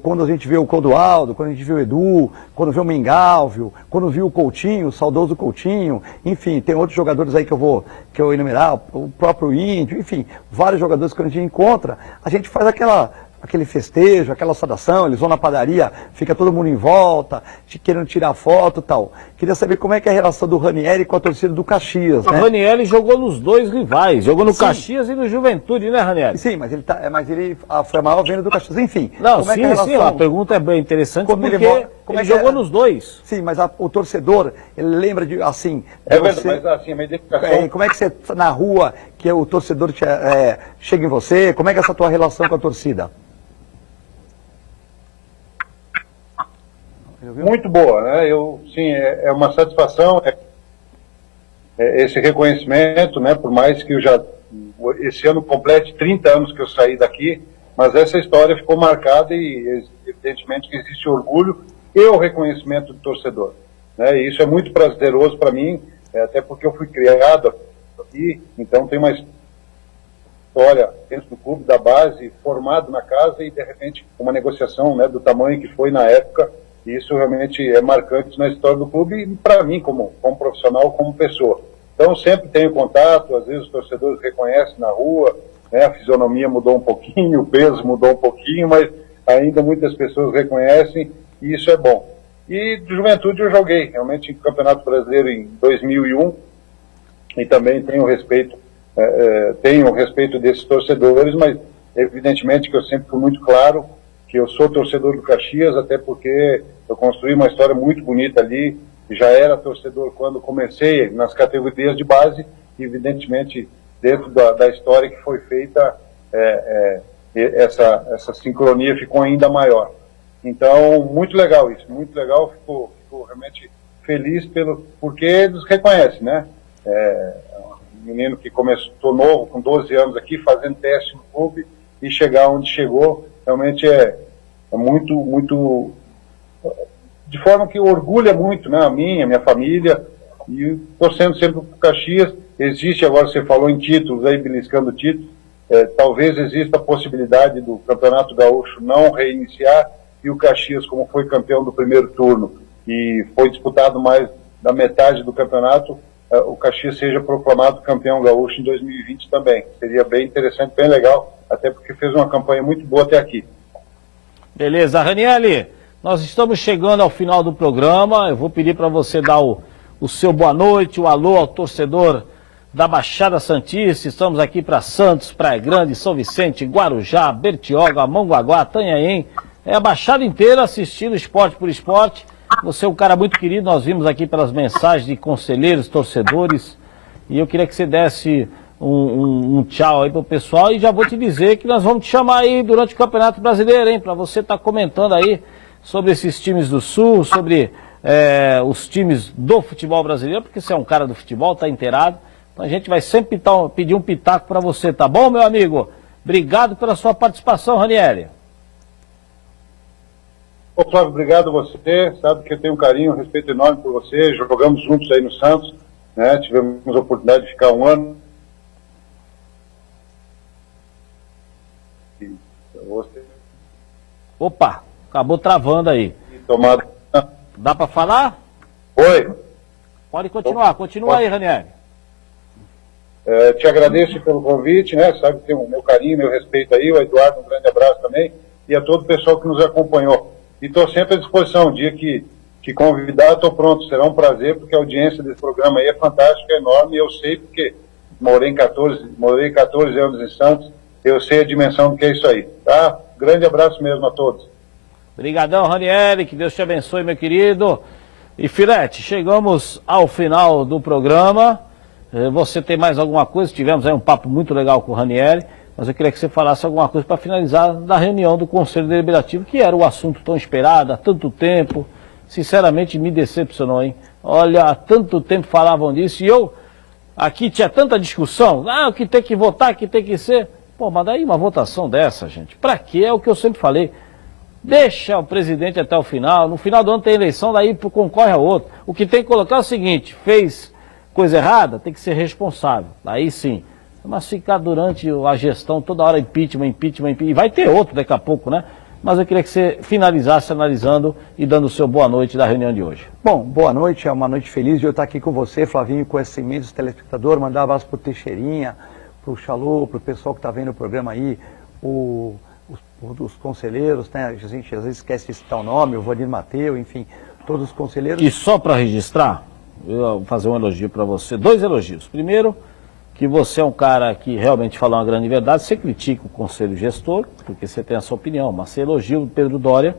Quando a gente vê o Clodoaldo, quando a gente vê o Edu, quando vê o Mengalvio, quando viu o Coutinho, o saudoso Coutinho, enfim, tem outros jogadores aí que eu vou enumerar, o próprio Índio, enfim, vários jogadores que a gente encontra, a gente faz aquele festejo, aquela saudação, eles vão na padaria, fica todo mundo em volta, querendo tirar foto e tal. Queria saber como é que é a relação do Ranieri com a torcida do Caxias, né? O Ranieri jogou nos dois rivais, jogou no Caxias e no Juventude, né, Ranieri? Sim, mas ele foi a maior venda do Caxias, enfim. Não, sim, a pergunta é bem interessante porque ele jogou nos dois. Sim, mas o torcedor, ele lembra de, assim... verdade, mas assim, a identificação... Como é que você, na rua, que o torcedor chega em você, como é que é essa tua relação com a torcida? Muito boa, né? Sim, é uma satisfação esse reconhecimento, né? Por mais que esse ano complete 30 anos que eu saí daqui, mas essa história ficou marcada e evidentemente que existe orgulho e o reconhecimento do torcedor, né? E isso é muito prazeroso para mim, até porque eu fui criado aqui, então tem uma história dentro do clube, da base, formado na casa e de repente uma negociação, né, do tamanho que foi na época. Isso realmente é marcante na história do clube e para mim, como profissional, como pessoa. Então, sempre tenho contato, às vezes os torcedores reconhecem na rua, né, a fisionomia mudou um pouquinho, o peso mudou um pouquinho, mas ainda muitas pessoas reconhecem e isso é bom. E de Juventude eu joguei, realmente, em Campeonato Brasileiro em 2001 e também tenho respeito desses torcedores, mas evidentemente que eu sempre fui muito claro que eu sou torcedor do Caxias, até porque eu construí uma história muito bonita ali, já era torcedor quando comecei nas categorias de base, e evidentemente dentro da história que foi feita, essa sincronia ficou ainda maior. Então, muito legal isso, muito legal, fico realmente feliz porque eles reconhecem, né? Um menino que começou novo, com 12 anos aqui, fazendo teste no clube e chegar onde chegou, realmente é muito, de forma que orgulha muito, né? A minha família, e torcendo sempre para o Caxias. Existe, agora você falou em títulos, aí beliscando títulos, talvez exista a possibilidade do Campeonato Gaúcho não reiniciar, e o Caxias, como foi campeão do primeiro turno e foi disputado mais da metade do campeonato, o Caxias seja proclamado campeão gaúcho em 2020 também. Seria bem interessante, bem legal, até porque fez uma campanha muito boa até aqui. Beleza, Ranieri, nós estamos chegando ao final do programa. Eu vou pedir para você dar o seu boa noite, o alô ao torcedor da Baixada Santista. Estamos aqui para Santos, Praia Grande, São Vicente, Guarujá, Bertioga, Mongaguá, Itanhaém, a Baixada inteira assistindo Esporte por Esporte. Você é um cara muito querido, nós vimos aqui pelas mensagens de conselheiros, torcedores, e eu queria que você desse um tchau aí pro pessoal, e já vou te dizer que nós vamos te chamar aí durante o Campeonato Brasileiro, hein, para você estar comentando aí sobre esses times do Sul, sobre os times do futebol brasileiro, porque você é um cara do futebol, tá inteirado. Então a gente vai sempre pedir um pitaco para você, tá bom, meu amigo? Obrigado pela sua participação, Ranieri. Ô, Flávio, obrigado a você, sabe que eu tenho um carinho, um respeito enorme por você, jogamos juntos aí no Santos, né? Tivemos a oportunidade de ficar um ano. Opa, acabou travando aí. Dá para falar? Oi. Pode continuar, continua aí, Ranieri. Te agradeço pelo convite, né? Sabe que tem o meu carinho, meu respeito aí, o Eduardo, um grande abraço também, e a todo o pessoal que nos acompanhou. E estou sempre à disposição, o dia que convidar, estou pronto, será um prazer, porque a audiência desse programa aí é fantástica, é enorme, e eu sei, porque morei 14 anos em Santos, eu sei a dimensão do que é isso aí, tá? Grande abraço mesmo a todos. Obrigadão, Ranieri, que Deus te abençoe, meu querido. E Filete, chegamos ao final do programa. Você tem mais alguma coisa? Tivemos aí um papo muito legal com o Ranieri, mas eu queria que você falasse alguma coisa para finalizar da reunião do Conselho Deliberativo, que era o assunto tão esperado há tanto tempo. Sinceramente, me decepcionou, hein? Olha, há tanto tempo falavam disso e eu, aqui tinha tanta discussão. O que tem que votar, o que tem que ser. Pô, mas daí uma votação dessa, gente, para quê? É o que eu sempre falei. Deixa o presidente até o final. No final do ano tem eleição, daí concorre a outro. O que tem que colocar é o seguinte: fez coisa errada, tem que ser responsável. Aí sim. Mas ficar durante a gestão, toda hora impeachment, e vai ter outro daqui a pouco, né? Mas eu queria que você finalizasse analisando e dando o seu boa noite da reunião de hoje. Bom, boa noite, é uma noite feliz de eu estar aqui com você, Flavinho, com esse imenso telespectador, mandar um abraço pro Teixeirinha, pro Xalô, pro pessoal que está vendo o programa aí, os conselheiros, né? A gente às vezes esquece de citar o nome, o Vanir Mateu, enfim, todos os conselheiros. E só para registrar, eu vou fazer um elogio para você, 2 elogios. Primeiro, que você é um cara que realmente fala uma grande verdade, você critica o conselho gestor, porque você tem a sua opinião, mas você elogia o Pedro Doria,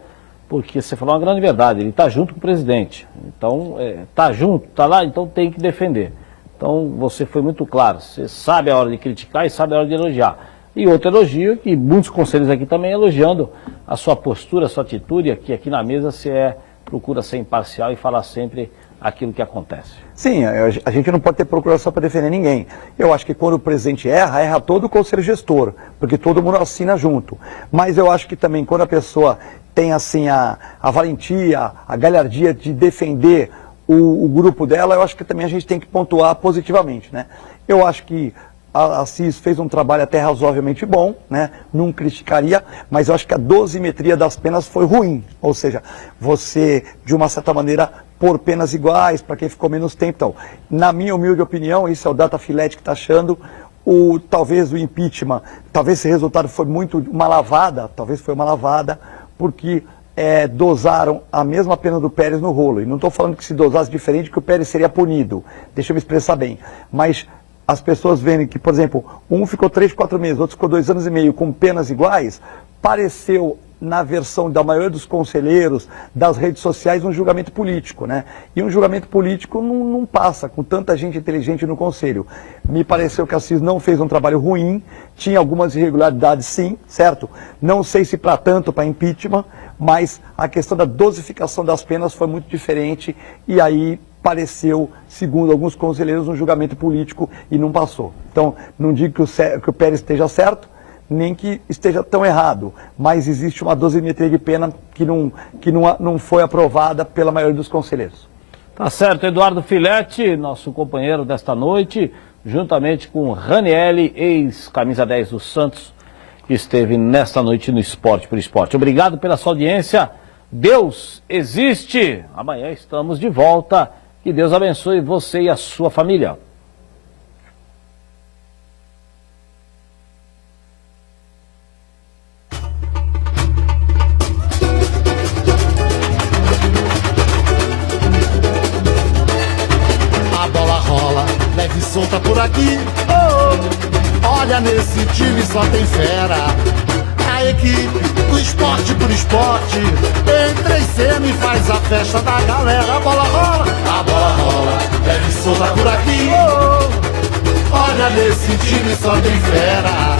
porque você falou uma grande verdade, ele está junto com o presidente, então, está junto, está lá, então tem que defender. Então, você foi muito claro, você sabe a hora de criticar e sabe a hora de elogiar. E outro elogio, que muitos conselheiros aqui também elogiando a sua postura, a sua atitude, aqui na mesa você procura ser imparcial e falar sempre aquilo que acontece. Sim, a gente não pode ter procuração para defender ninguém. Eu acho que quando o presidente erra todo o conselho gestor, porque todo mundo assina junto. Mas eu acho que também quando a pessoa tem assim a valentia, a galhardia de defender o grupo dela, eu acho que também a gente tem que pontuar positivamente, né? Eu acho que a CIS fez um trabalho até razoavelmente bom, né? Não criticaria, mas eu acho que a dosimetria das penas foi ruim. Ou seja, você, de uma certa maneira, pôr penas iguais para quem ficou menos tempo. Então, na minha humilde opinião, isso é o Data Filete que está achando, talvez o impeachment, talvez esse resultado foi muito uma lavada, porque dosaram a mesma pena do Pérez no rolo. E não estou falando que se dosasse diferente, que o Pérez seria punido. Deixa eu me expressar bem. Mas as pessoas veem que, por exemplo, um ficou 3, 4 meses, outro ficou 2 anos e meio com penas iguais, pareceu na versão da maioria dos conselheiros, das redes sociais, um julgamento político, né? E um julgamento político não passa com tanta gente inteligente no conselho. Me pareceu que a CIS não fez um trabalho ruim, tinha algumas irregularidades sim, certo? Não sei se para tanto, para impeachment, mas a questão da dosificação das penas foi muito diferente e aí pareceu, segundo alguns conselheiros, um julgamento político e não passou. Então, não digo que o Pérez esteja certo, nem que esteja tão errado, mas existe uma dosimetria de pena que não foi aprovada pela maioria dos conselheiros. Tá certo, Eduardo Filete, nosso companheiro desta noite, juntamente com Ranielli, ex-camisa 10 do Santos, que esteve nesta noite no Esporte por Esporte. Obrigado pela sua audiência. Deus existe. Amanhã estamos de volta. Que Deus abençoe você e a sua família. Leve e solta por aqui, olha nesse time só tem fera. A equipe do Esporte por Esporte entra em cena e faz a festa da galera. A bola rola, leve e solta por aqui, olha nesse time só tem fera.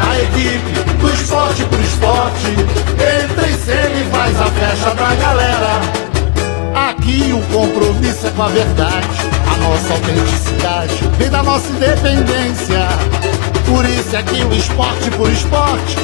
A equipe do Esporte por Esporte entra em cena e faz a festa da galera. Aqui o compromisso é com a verdade, a nossa autenticidade vem da nossa independência. Por isso é que o Esporte por Esporte